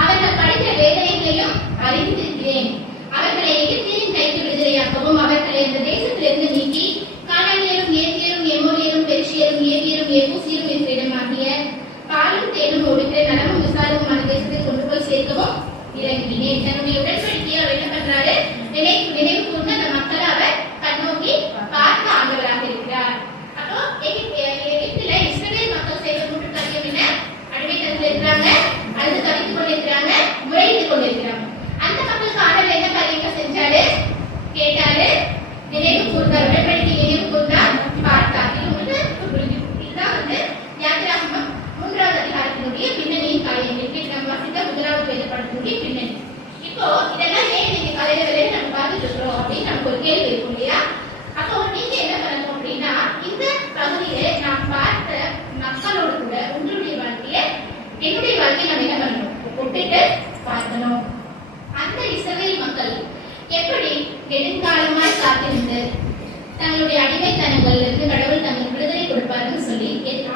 அவர்கள் படுகிற வேதனைகளையும் அறிந்திருக்கிறேன். அவர்களை எகிப்தியரின் கைக்கு விடுதலையாக்கவும் அவர்களை இந்த தேசத்திலிருந்து நீக்கி கானானியரும் ஏத்தியரும் எமோரியரும் பெரிசியரும் ஏவியரும் எபூசியரும் இருக்கிற இடமாகிய பாலும் தேனும் ஓடுகிற நலமும் விசாலமுமான தேசத்தை கொண்டு போய் சேர்க்கவும் இறங்கினேன். தன்னுடைய உடன்படிக்கையை அவர் என்ன பண்றாரு? நினைவு கூர்ந்து அந்த மக்களை அவர் கண்ணோக்கி பார்க்க ஆண்டவராக இருக்கிறார். அப்போ எகிப்தில இஸ்ரவேல் மக்கள் செய்த 3 காரியம் என்ன? அடிமைத்தனத்தில் இருக்கிறாங்க, அல்லது தவித்துக் கொண்டிருக்கிறாங்க, முறையிட்டு கொண்டிருக்கிறாங்க. அந்த மக்களுக்கு ஆண்டவர் என்ன காரியங்கள் செஞ்சாரு? கேட்டாரு, நினைவு கூர்ந்தார், உடன்படிக்கை நினைவு கூர்ந்தார், பார்த்தார். இது இதுதான் யாத்திராகமம் 3வது அதிகாரத்தினுடைய பின்னணியின் காரியங்கள். நம்ம வாசித்த 1வது வேதப்பாடத்தினுடைய பின்னணி. இப்போ இதெல்லாம் ஏன் நீங்க காலையில நம்ம பார்த்துட்டு இருக்கிறோம் அப்படின்னு நமக்கு ஒரு கேள்வி இருக்கும் இல்லையா? அப்போ நீங்க என்ன பண்ணணும் அப்படின்னா, இந்த பகுதியை நான் பார்த்த மக்களோடு கூட உங்களுடைய வாழ்க்கையை என்னுடைய வாழ்க்கையை நம்ம என்ன பண்ணணும்? ஒப்பிட்டு பார்க்கணும். அந்த இஸ்ரவேல் மக்கள் எப்படி நெடுங்காலமாய் காத்திருந்து தங்களுடைய அடிமைத்தனங்கள்ல இருந்து கடவுள் தங்களுக்கு விடுதலை கொடுப்பாருன்னு சொல்லி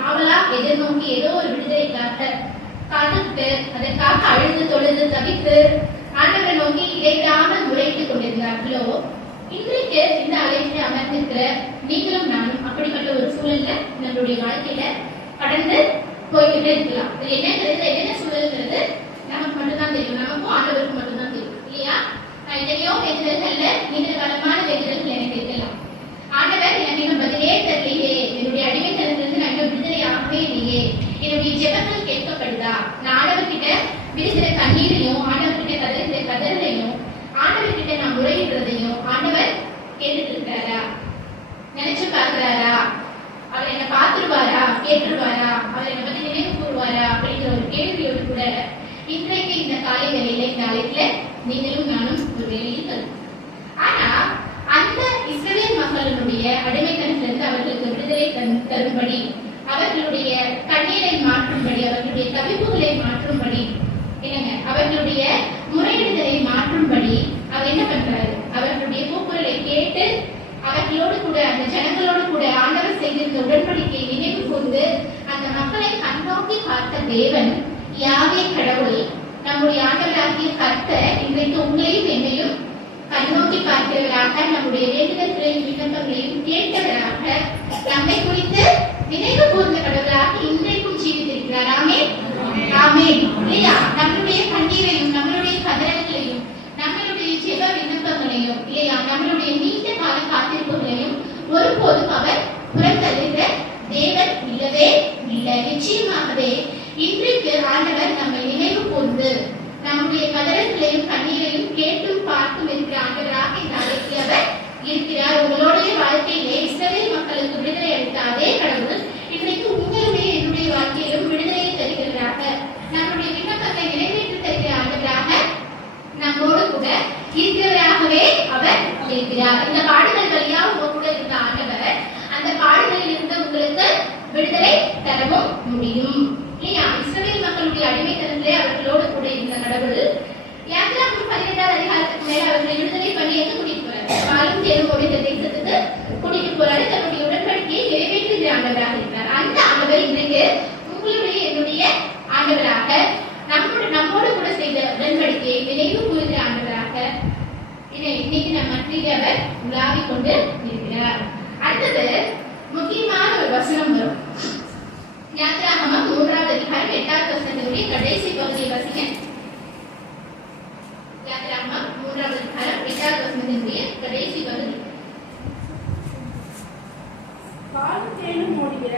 ஆவலா எதிர்நோக்கி ஏதோ ஒரு விடுதலை காத்துட்டு அதற்காக அழுது தொழுது தவித்து ஆண்டவரை நோக்கி இடைவிடாமல் முறையிட்டுக் கொண்டிருந்தார்களோ, இன்றைக்கு இந்த அழைப்பில் அமர்ந்திருக்கிற நீங்களும் நானும் அப்படிப்பட்ட ஒரு சூழல்ல நம்மளுடைய வாழ்க்கையில கடந்து போய்கிட்டே இருக்கலாம். இது என்னென்ன சூழல்ங்கிறது நமக்கு மட்டும்தான் தெரியும், நமக்கும் ஆண்டவருக்கு மட்டும்தான் தெரியும் இல்லையா? எத்தனையோ வேண்டுதல்கள்ல நீண்ட காலமான வேண்டுதல்கள் எனக்கு இருக்கலாம். ஆண்டவர் எனக்கு இன்னும் பதிலே தரலையே, என்னுடைய அடிமைத்தனத்திலிருந்து நான் இன்னும் விடுதலை ஆகவே இல்லையே, என்னுடைய ஜெபங்கள் கேட்கப்படுதா, நான் ஆண்டவர்கிட்ட விடுகிற கண்ணீரையும் ஆண்டவர்கிட்ட கதறுகிற கதறலையும் ஆண்டவர்கிட்ட நான் முறையிடுறதையும் ஆண்டவர் கேட்டுட்டு இருக்கிறாரா? நினைச்சு பார்க்கிறாரா? அவர் என்ன பார்த்துருவாரா? கேட்டுருவாரா? அவர் என்னை பத்தி நினைவு கூறுவாரா? அப்படிங்கிற ஒரு கேள்வியோடு கூட இன்றைக்கு இந்த காலை வேலையில இந்த அழைப்புல நீங்களும் நானும் ஒரு வேலையில் தரும். ஆனா அந்த இஸ்ரவேல் மக்களினுடைய அடிமைத்தனத்திலிருந்து அவர்களுக்கு விடுதலை தரும்படி, அவர்களுடைய கண்ணீரை மாற்றும்படி, அவர்களுடைய தவிப்புகளை மாற்றும்படி, என்னங்க அவர்களுடைய முறையிடுதலை மாற்றும்படி அவர் என்ன பண்றாரு? அவர்களுடைய கூக்குரலை கேட்டு அவர்களோடு கூட அந்த ஜனங்களோடு கூட ஆண்டவர் செய்திருந்த உடன்படிக்கை நினைவு கூர்ந்து அந்த மக்களை கண்ணோக்கி பார்த்த தேவன் யாவே கடவுள், நம்முடைய ஆண்டவராகிய கர்த்தர் இன்றைக்கு உங்களையும் என்னையும் கண்ணோக்கி பார்க்கிறவராக, நம்முடைய வேண்டுதல்களையும் விண்ணப்பங்களையும் கேட்டவராக, நம்மை குறித்து நினைவு கூர்ந்த கடவுளாக இன்றைக்கும் ஜீவித்திருக்கிறார். ஆமென், ஆமென் இல்லையா? நம்மளுடைய கண்ணீரையும் நம்மளுடைய கதறல்களையும் நம்மளுடைய ஜெப விண்ணப்பங்களையும் இல்லையா, நம்மளுடைய நீண்ட கால காத்திருப்புகளையும் ஒருபோதும் அவர் புறந்தள்ளுகிற தேவன் இல்லவே இல்லை. நிச்சயமாகவே இன்றைக்கு ஆண்டவர் நம்மை நினைவு கூர்ந்து நம்முடைய கதறல்களையும் கண்ணீரையும் கேட்டும் பார்த்தும் இருக்கிற ஆண்டவராக இந்த அழைப்பில் அவர் இருக்கிறார். உங்களுடைய வாழ்க்கையிலே இஸ்ரவேல் மக்களுக்கு விடுதலை அளித்த அதே கடவுள் இன்றைக்கு உங்களுடைய என்னுடைய வாழ்க்கையிலும் விடுதலையை தருகிறாராக, நம்முடைய விண்ணப்பத்தை நிறைவேற்றி தருகிற ஆண்டவராக நம்மோடு கூட இருக்கிறவராகவே அவர் இருக்கிறார். இந்த பாடுகள் வழியா உங்க கூட இருந்த ஆண்டவர் அந்த பாடுகளில் இருந்து உங்களுக்கு விடுதலை தரவும் முடியும் இல்லையா? இஸ்ரவேல் மக்களுடைய அடிமைத்தனத்திலே அவர்களோடு கூட இருந்த கடவுள் யாத்திராகமம் 12வது அதிகாரத்துக்கு மேல அவர்களை விடுதலை பண்ணி எங்க கூட்டிட்டு போறாரு? பாலும் தேனும் ஓடுகிற தேசத்தை உலாவிக் கொண்டு இருக்கிறார். அடுத்தது முக்கியமான ஒரு வசனம் வரும். யாத்திராகமம் 3வது அதிகாரம் 8வது வசனத்தினுடைய கடைசி பகுதியை வாசிங்க. யாத்திராகமம் 3வது அதிகாரம் 8வது வசனத்தினுடைய கடைசி பகுதி. பாலும் தேனும் ஓடுகிற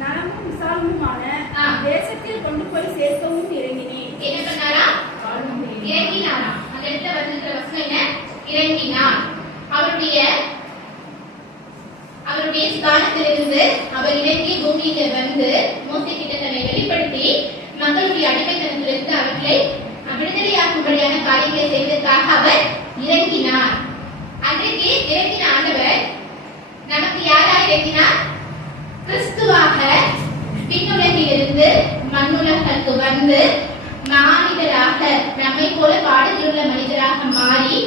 நலமும் விசாலமுமான தேசத்தில் கொண்டு போய் சேர்க்கவும் இறங்கினேன். என்ன பண்ணாரா? இறங்கினாரா? அந்த இடத்துல வந்திருக்கிற வசனம் என்ன? இறங்கினார். அவருடைய ஸ்தானத்திலிருந்து அவர் இறங்கி பூமியில வந்து மோசே கிட்ட தன்னை வெளிப்படுத்தி மக்களுடைய அடிமைத்தனத்திலிருந்து அவர்களை விடுதலையாக்கும்படியான காரியங்களை செய்வதற்காக அவர் இறங்கினார். அன்றைக்கு இறங்கின ஆண்டவர் நமக்கு யாரா இறங்கினார்? கிறிஸ்துவாக விண்ணுலகிலிருந்து மண்ணுலகுக்கு வந்து மானிடராக நம்மை போல பாடுகளுள்ள மனிதராக மாறி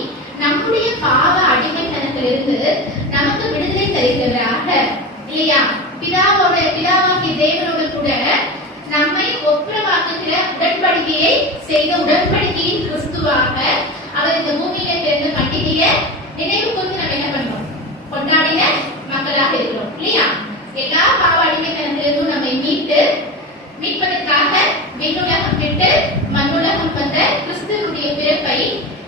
நம்முடைய பாவ அடிமைத்தனத்திலிருந்து நமக்கு விடுதலை தருகிறவராக இல்லையா? பிதாவாகிய தேவனோடு கூட நம்மை ஒப்புரவாக்குகிற உடன்படிக்கையை செய்த உடன்படிக்கையின் கிறிஸ்துவாக அவர் இந்த பூமியில பிறந்த பண்டிகையை நினைவு கூர்ந்து நம்ம என்ன பண்றோம்? கொண்டாடின மக்களாக இருக்கிறோம் இல்லையா? எல்லா பாவ அடிமைத்தனத்திலிருந்தும் நம்மை மீட்பதற்காக விண்ணுலகம் விட்டு மண்ணுலகம் வந்த கிறிஸ்துவனுடைய பிறப்பை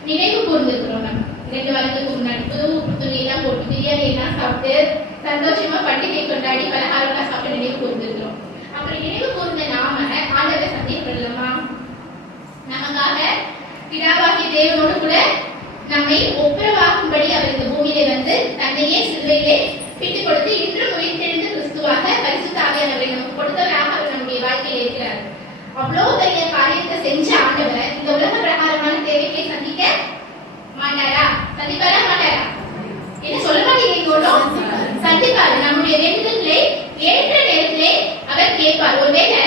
நினைவு கூர்ந்திருக்கிறோம். நம்ம 2 வாரத்துக்கு முன்னாடி புது துணி எல்லாம் போட்டு பிரியாணி எல்லாம் சாப்பிட்டு சந்தோஷமா பண்டிகை கொண்டாடி பலகாரம் சாப்பிட்டு நினைவு கூர்ந்திருக்கிறோம். அப்படி நினைவு கூர்ந்த நாம ஆண்டவரை சந்திக்கப்படலாமா? நமக்காக பிதாவாகிய தேவனோடு கூட நம்மை ஒப்புரவாக்கும்படி அவர் இந்த பூமியிலே வந்து தன்னையே சிலுவையிலே பிட்டுக் கொடுத்து இன்றும் உயிர்த்தெழுந்த கிறிஸ்துவாக பரிசுத்த ஆவியானவரை நமக்கு கொடுத்தவராக அவர் நம்முடைய வாழ்க்கையில் இருக்கிறார். அவ்வளவு பெரிய காரியத்தை செஞ்ச ஆண்டவர் இந்த உலக பிரகாரமான தேவைகளை சந்திக்க மாட்டாரா? சந்திப்பாரா மாட்டாரா? என்ன சொல்ல மாட்டீங்க? சந்திப்பாரு. நம்முடைய வேண்டுதல்களை ஏற்ற நேரத்திலே அவர் கேட்பார். ஒருவேளை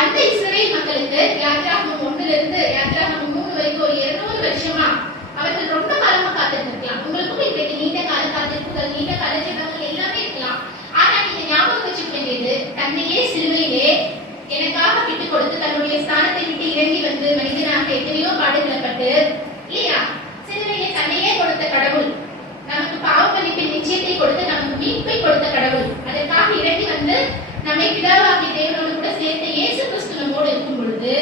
அந்த இஸ்ரவேல் மக்களுக்கு யாத்திராகமம் 1லிருந்து யாத்திராகமம் 3 வரைக்கும் ஒரு 200 வருஷமா அவர்கள் ரொம்ப காலமா காத்துட்டு இருக்கலாம். உங்களுக்கும் இன்றைக்கு நீண்ட கால காத்திருப்புகள், நீண்ட கால ஜெபங்கள் எல்லாமே இருக்கலாம். ஆனா நீங்க ஞாபகம் வச்சுக்க வேண்டியது, தன்னையே சிலுவையிலே எனக்காக விட்டுக் கொடுத்து தன்னுடைய ஸ்தானத்தை விட்டு இறங்கி வந்து மனிதனாக எத்தனையோ பாடுகளப்பட்டு இல்லையா? சிலுவையிலே தன்னையே கொடுத்த கடவுள், நமக்கு பாவ மன்னிப்பின் நிச்சயத்தை கொடுத்து நமக்கு மீட்பை கொடுத்த கடவுள், அதற்காக இறங்கி வந்து நம்மை பிதாவாகிய தேவனோடு கூட சேர்த்து இயேசு கிறிஸ்து நம்மோடு இருக்கும் பொழுது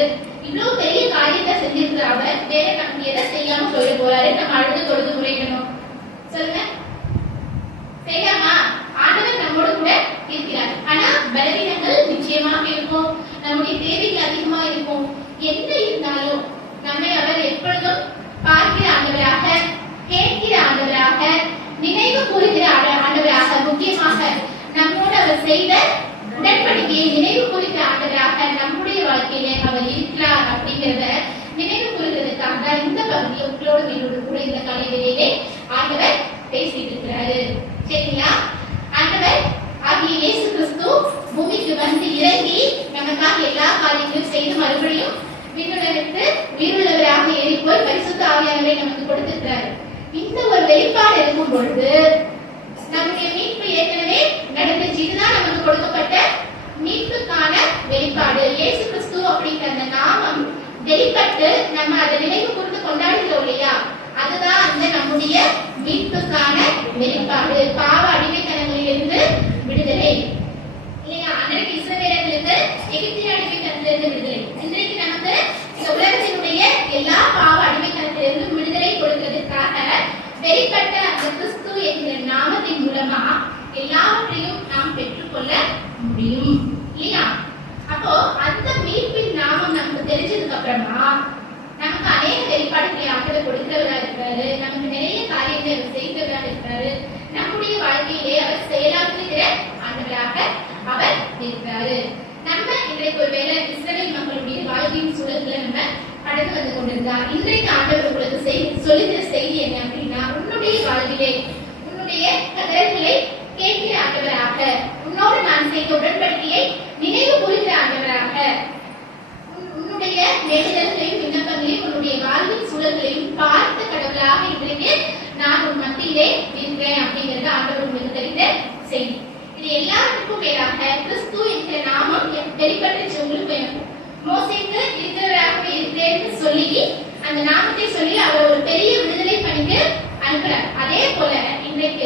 இவ்வளவு பெரிய காரியத்தை செஞ்சிருக்கிற அவர் வேற நமக்கு எதை செய்யாம சொல்ல போறாரு? நம்ம அழுது தொழுது முறையிடணும். சொல்லுங்க, செய்யாமா? ஆண்டவர் நம்மோடு கூட இருக்கிறார். ஆனா பலவீனங்கள் நிச்சயமாக இருக்கும், நம்முடைய தேவைகள் அதிகமா இருக்கும். என்ன இருந்தாலும் நம்மை அவர் எப்பொழுதும் பார்க்கிற ஆண்டவராக, கேட்கிற ஆண்டவராக, நினைவு கூறுகிற ஆண்டவராக, முக்கியமாக நம்மோடு அவர் செய்த உடன்படிக்கையை நினைவு கூறுகிற ஆண்டவராக நம்முடைய வாழ்க்கையிலே அவர் இருக்கிறார் அப்படிங்கிறத நினைவு கூறுகிறதுக்காக தான் இந்த பகுதியை உங்களோடு என்னோடு கூட இந்த காலையிலே ஆண்டவர் பேசிட்டு இருக்கிறாரு. சரிங்களா? ஆண்டவர் ஆகிய இயேசு கிறிஸ்து பூமிக்கு வந்து இறங்கி நமக்காக எல்லா காரியங்களையும் செய்து மறுபடியும் விண்ணுலகிற்கு உயிருள்ளவராக ஏறி போய் பரிசுத்த ஆவியானவரை நமக்கு கொடுத்திருக்கிறாரு. இந்த ஒரு வெளிப்பாடு இருக்கும் பொழுது நம்முடைய மீட்பு ஏற்கனவே நடந்துச்சு. இதுதான் நமக்கு கொடுக்கப்பட்ட மீட்புக்கான வெளிப்பாடு. இயேசு கிறிஸ்து அப்படிங்கிற அந்த நாமம் வெளிப்பட்டு நம்ம அதை நினைவு கூர்ந்து கொண்டாடுகிறோம் இல்லையா? அதுதான் அந்த நம்முடைய மீட்புக்கான வெளிப்பாடு. பாவ அடிமைத்தனங்களிலிருந்து விடுதலை இல்லையா? அன்றைக்கு இஸ்ரவேலர்களுக்கு எகிப்திய அடிமைத்தனத்திலிருந்து விடுதலை. இன்றைக்கு நமக்கு இந்த உலகத்தினுடைய எல்லா பாவ அடிமைத்தனத்திலிருந்து விடுதலை கொடுக்கிறதுக்காக வெளிப்பட்ட அந்த கிறிஸ்து என்கிற நாமத்தின் மூலமா எல்லாவற்றையும் நாம் பெற்றுக்கொள்ள முடியும் இல்லையா? அப்போ அந்த மீட்பின் நாமம் நமக்கு தெரிஞ்சதுக்கு அப்புறமா நமக்கு அநேக வெளிப்பாடுகளை ஆண்டவர் கொடுக்கிறவரா இருக்கிறாரு. நமக்கு நிறைய காரியங்களை அவர் செய்கிறவரா இருக்கிறாரு. நம்முடைய வாழ்க்கையிலே அவர் செயலாற்றுகிற ஆண்டவராக அவர் இருக்கிறாரு. நம்ம இன்றைக்கு ஒரு வேலை இஸ்ரவேல் மக்களுடைய வாழ்க்கையின் சூழல்களை நம்ம கடந்து வந்து கொண்டிருந்தார். இன்றைக்கு ஆண்டவர் உங்களுக்கு சொல்லுகிற செய்தி என்ன அப்படின்னா, உன்னுடைய வாழ்விலே உன்னுடைய கதறல்களை கேட்கிற ஆண்டவராக, உன்னோடு நான் செய்த உடன்படிக்கையை நினைவு கூறுகிற ஆண்டவராக, உன்னுடைய வேண்டுதல்களையும் விண்ணப்பங்களையும் உன்னுடைய வாழ்வின் சூழல்களையும் பார்த்த கடவுளாக இன்றைக்கு நான் உன் மத்தியிலே இருக்கிறேன் அப்படிங்கிறது ஆண்டவர் உங்களுக்கு தெரிந்த செய்தி. இது எல்லாருக்கும் மேலாக கிறிஸ்து என்கிற நாமம் வெளிப்பட்டுச்சு. உங்களுக்கு வேணும், மோசேக்கு இருக்கிறவராகவே இருக்கிறேன்னு சொல்லி அந்த நாமத்தை சொல்லி அவர் ஒரு பெரிய விடுதலை பணிக்கு அனுப்புறார். அதே போல இன்றைக்கு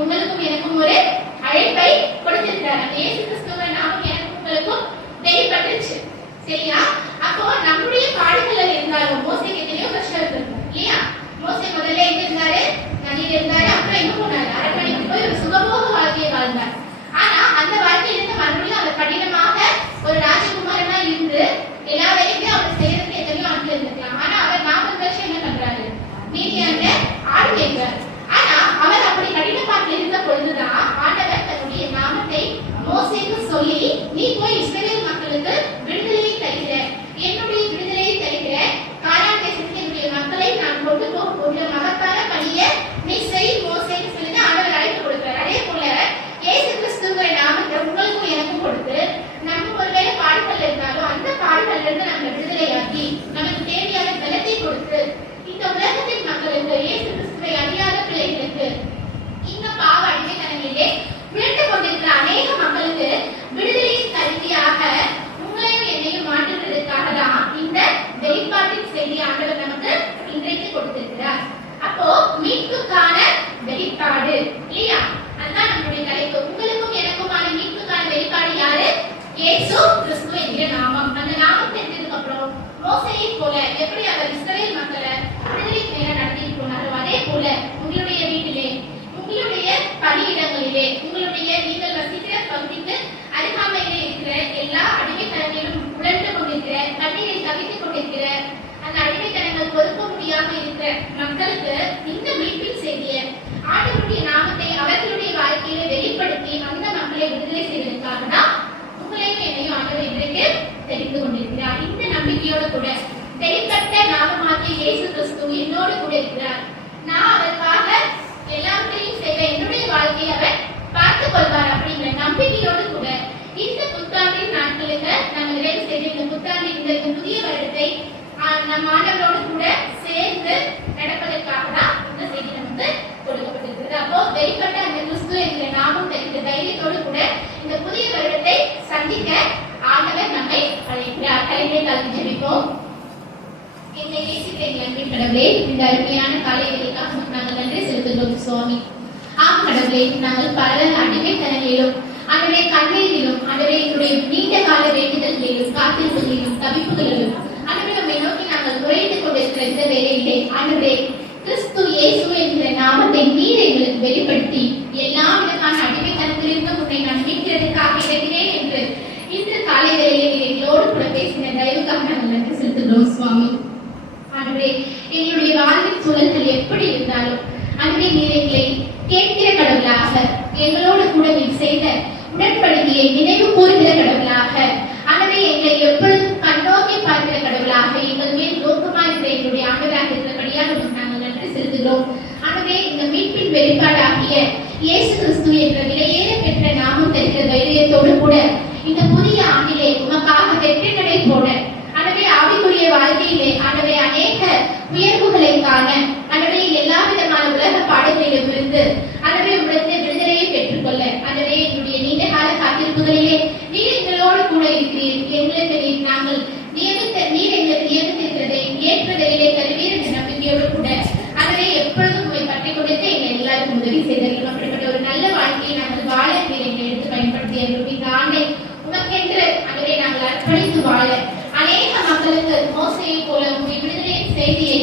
உங்களுக்கும் எனக்கும் ஒரு அழைப்பை கொடுத்திருக்கிறார். அந்த இயேசு கிறிஸ்துவின் நாமம் எனக்கும் உங்களுக்கும் வெளிப்பட்டுச்சு. சரியா? அப்போ நம்முடைய பாடுகள்ல இருந்தாலும் மோசேக்கு எத்தனையோ கஷ்டம் இருக்கும் இல்லையா? மோசே முதல்ல எங்க இருந்தாரு? நதியில இருந்தாரு. அப்புறம் எங்க போனாரு? அரண்மனைக்கு போய் ஒரு சுகபோக வாழ்க்கையை வாழ்ந்தார். ஆனா அந்த வாழ்க்கையிலிருந்து மறுபடியும் அவர் கடினமாக ஒரு ராஜகுமாரனா இருந்து எல்லா வேலையுமே அவர் செய்யறதுக்கு எத்தனையோ ஆட்கள் இருந்திருக்கலாம். ஆனா அவர் 40 வருஷம் என்ன பண்றாரு? நீதியான ஆடு கேட்கிறார். ஆனா அவர் அப்படி கடினமாக இருந்த பொழுதுதான் ஆண்டவர் தன்னுடைய நாமத்தை மோசேக்கு சொல்லி, நீ போய் இஸ்ரவேல் மக்களுக்கு விடுதலையை தருகிற, என்னுடைய விடுதலையை தருகிற, கானான் தேசத்துக்கு என்னுடைய மக்களை நான் கொண்டு போகக்கூடிய மகத்தான பணியை நீ செய் மோசேன்னு சொல்லி ஆண்டவர் அழைப்பு கொடுக்கிறார். அதே போல இயேசு கிறிஸ்துங்கிற நாமத்தை உங்களுக்கும் எனக்கும் கொடுத்து, நம்ம ஒருவேளை பாடுகள் இருந்தாலும் அந்த பாடுகள்ல இருந்து நம்ம விடுதலையாக்கி நமக்கு தேவையான பலத்தை கொடுத்து இந்த உலகத்தின் மக்களுக்கு, இயேசு கிறிஸ்துவை அறியாத பிள்ளைகளுக்கு, இந்த பாவ அடிமைத்தனங்களிலே விழுந்து கொண்டிருக்கிற அநேக மக்களுக்கு விடுதலையின் கருவியாக உங்களையும் என்னையும் மாற்றுவதற்காக தான் இந்த வெளிப்பாட்டின் செய்தி ஆண்டவர் நமக்கு இன்றைக்கு கொடுத்திருக்கிறார். அப்போ மீட்புக்கான வெளிப்பாடு இல்லையா? அதுதான் நம்முடைய தலைப்பு. உங்களுக்கும் எனக்குமான மீட்புக்கான வெளிப்பாடு யாரு? இயேசு கிறிஸ்து என்கிற நாமம். அந்த நாமம் தெரிஞ்சதுக்கு அப்புறம் மோசேயை போல எப்படி அவர் இஸ்ரவேல் மக்களை விடுதலைக்கு நேரம் நடத்திட்டு போனாரோ, அதே போல உங்களுடைய வீட்டிலே, உங்களுடைய பணியிடங்களிலே, உங்களுடைய நீங்கள் வசிக்கிற பகுதிக்கு அருகாமையிலே இருக்கிற எல்லா அடிமைத்தனங்களிலும் உழன்று கொண்டிருக்கிற, கண்ணீரில் தவித்துக் கொண்டிருக்கிற, அந்த அடிமைத்தனங்கள் பொறுக்க முடியாம இருக்கிற மக்களுக்கு இந்த மீட்பின் செய்தியை, ஆண்டவருடைய நாமத்தை அவர்களுடைய வாழ்க்கையில வெளிப்படுத்தி அந்த மக்களை விடுதலை செய்வதற்காக தான் உங்களையும் என்னையும் ஆண்டவர் இன்றைக்கு தெரிந்து கொண்டிருக்கிறார். இந்த நம்பிக்கையோடு கூட வெளிப்பட்ட நாமமாகிய இயேசு கிறிஸ்து என்னோடு கூட இருக்கிறார். நான் அதற்காக எல்லாவற்றையும் செய்வேன், என்னுடைய வாழ்க்கையை அவர் பார்த்துக் கொள்வார் அப்படிங்கிற நம்பிக்கையோடு கூட இந்த புத்தாண்டின் நாட்களுக்கு நம்ம நிறைவு செய்த இந்த புத்தாண்டின் இந்த புதிய வருடத்தை நம் ஆண்டவரோடு கூட சேர்ந்து நடப்பதற்காக தான் இந்த செய்தி நமக்கு கொடுக்கப்பட்டிருக்கிறது. அப்போ வெளிப்பட்ட அந்த கிறிஸ்து என்கிற நாமம் தெரிந்த தைரியத்தோடு கூட இந்த புதிய வருடத்தை சந்திக்க ஆண்டவர் நம்மை அழைக்கிறார். தலைமை கலந்து ஜெபிப்போம். என்னை நேசித்த எங்கள் அன்பின் கடவுளே, இந்த அருமையான காலை வேலைக்காக நாங்கள் நன்றி செலுத்துகிறோம் சுவாமி. ஆம் கடவுளே, நாங்கள் பல அடிமைத்தனங்களிலும் அவருடைய கண்ணீரிலும் அவருடைய நீண்ட கால வேண்டுதல்களிலும் காத்திருப்புகளிலும் தவிப்புகளிலும் அவரை நம்மை நோக்கி நாங்கள் குறைந்து கொண்டிருக்கிற இந்த வேலையிலே ஆண்டவரே கிறிஸ்து இயேசு என்ற நாமத்தை நீர் எங்களுக்கு வெளிப்படுத்தி எல்லா விதமான அடிமைத்தனத்திலிருந்து உன்னை நான் மீட்கிறதுக்காக இருக்கிறேன் என்று இன்று காலை வேளையிலே எங்களோடு கூட பேசின தயவுக்காக நாங்கள் நன்றி செலுத்துகிறோம் சுவாமி. ஆண்டவரே, எங்களுடைய வாழ்வின் சூழல்கள் எப்படி இருந்தாலும் அன்றே நீர் எங்களை கேட்கிற கடவுளாக, எங்களோடு கூட நீர் செய்த உடன்படிக்கையை நினைவு கூறுகிற கடவுளாக, ஆகவே எங்களை எப்பொழுதும் கண்ணோக்கி பார்க்கிற கடவுளாக, எங்கள் மேல் நோக்கமாயிருக்கிற எங்களுடைய ஆண்டவராக இருக்கிறபடியாக நாங்கள் நன்றி செலுத்துகிறோம். ஆகவே இந்த மீட்பின் வெளிப்பாடாகிய இயேசு கிறிஸ்து என்ற விலையேற பெற்ற நாமம் தெரிகிற தைரியத்தோடு கூட இந்த புதிய ஆண்டிலே உமக்காக வெற்றி நடை போட, ஆகவே ஆவிக்குரிய வாழ்க்கையிலே ஆகவே அநேக உயர்வுகளை காண, ஆகவே எல்லா விதமான உலக பாடுகளிலும் இருந்து ஆகவே உடனே விடுதலையை பெற்றுக்கொள்ள, ஆகவே என்னுடைய நீண்ட கால காத்திருப்புகளிலே நீர் எங்களோடு கூட இருக்கிறீர். எங்களுக்கு நீர் நாங்கள் நீர் எங்களுக்கு நியமித்திருக்கிறதை ஏற்றதிலே தருவீர் என்ற நம்பிக்கையோடு கூட ஆகவே எப்பொழுதும் உங்களை பற்றி கொடுத்து எங்கள் எல்லாருக்கும் உதவி செய்தீர்கள். அப்படிப்பட்ட ஒரு நல்ல வாழ்க்கையை நாங்கள் வாழ நீர் எங்களை எடுத்து பயன்படுத்திய இந்த ஆண்டை உமக்கென்று ஆகவே நாங்கள் அர்ப்பணித்து வாழ, அநேக மக்களுக்கு மோசையை போல உங்களுடைய விடுதலையின் செய்தியை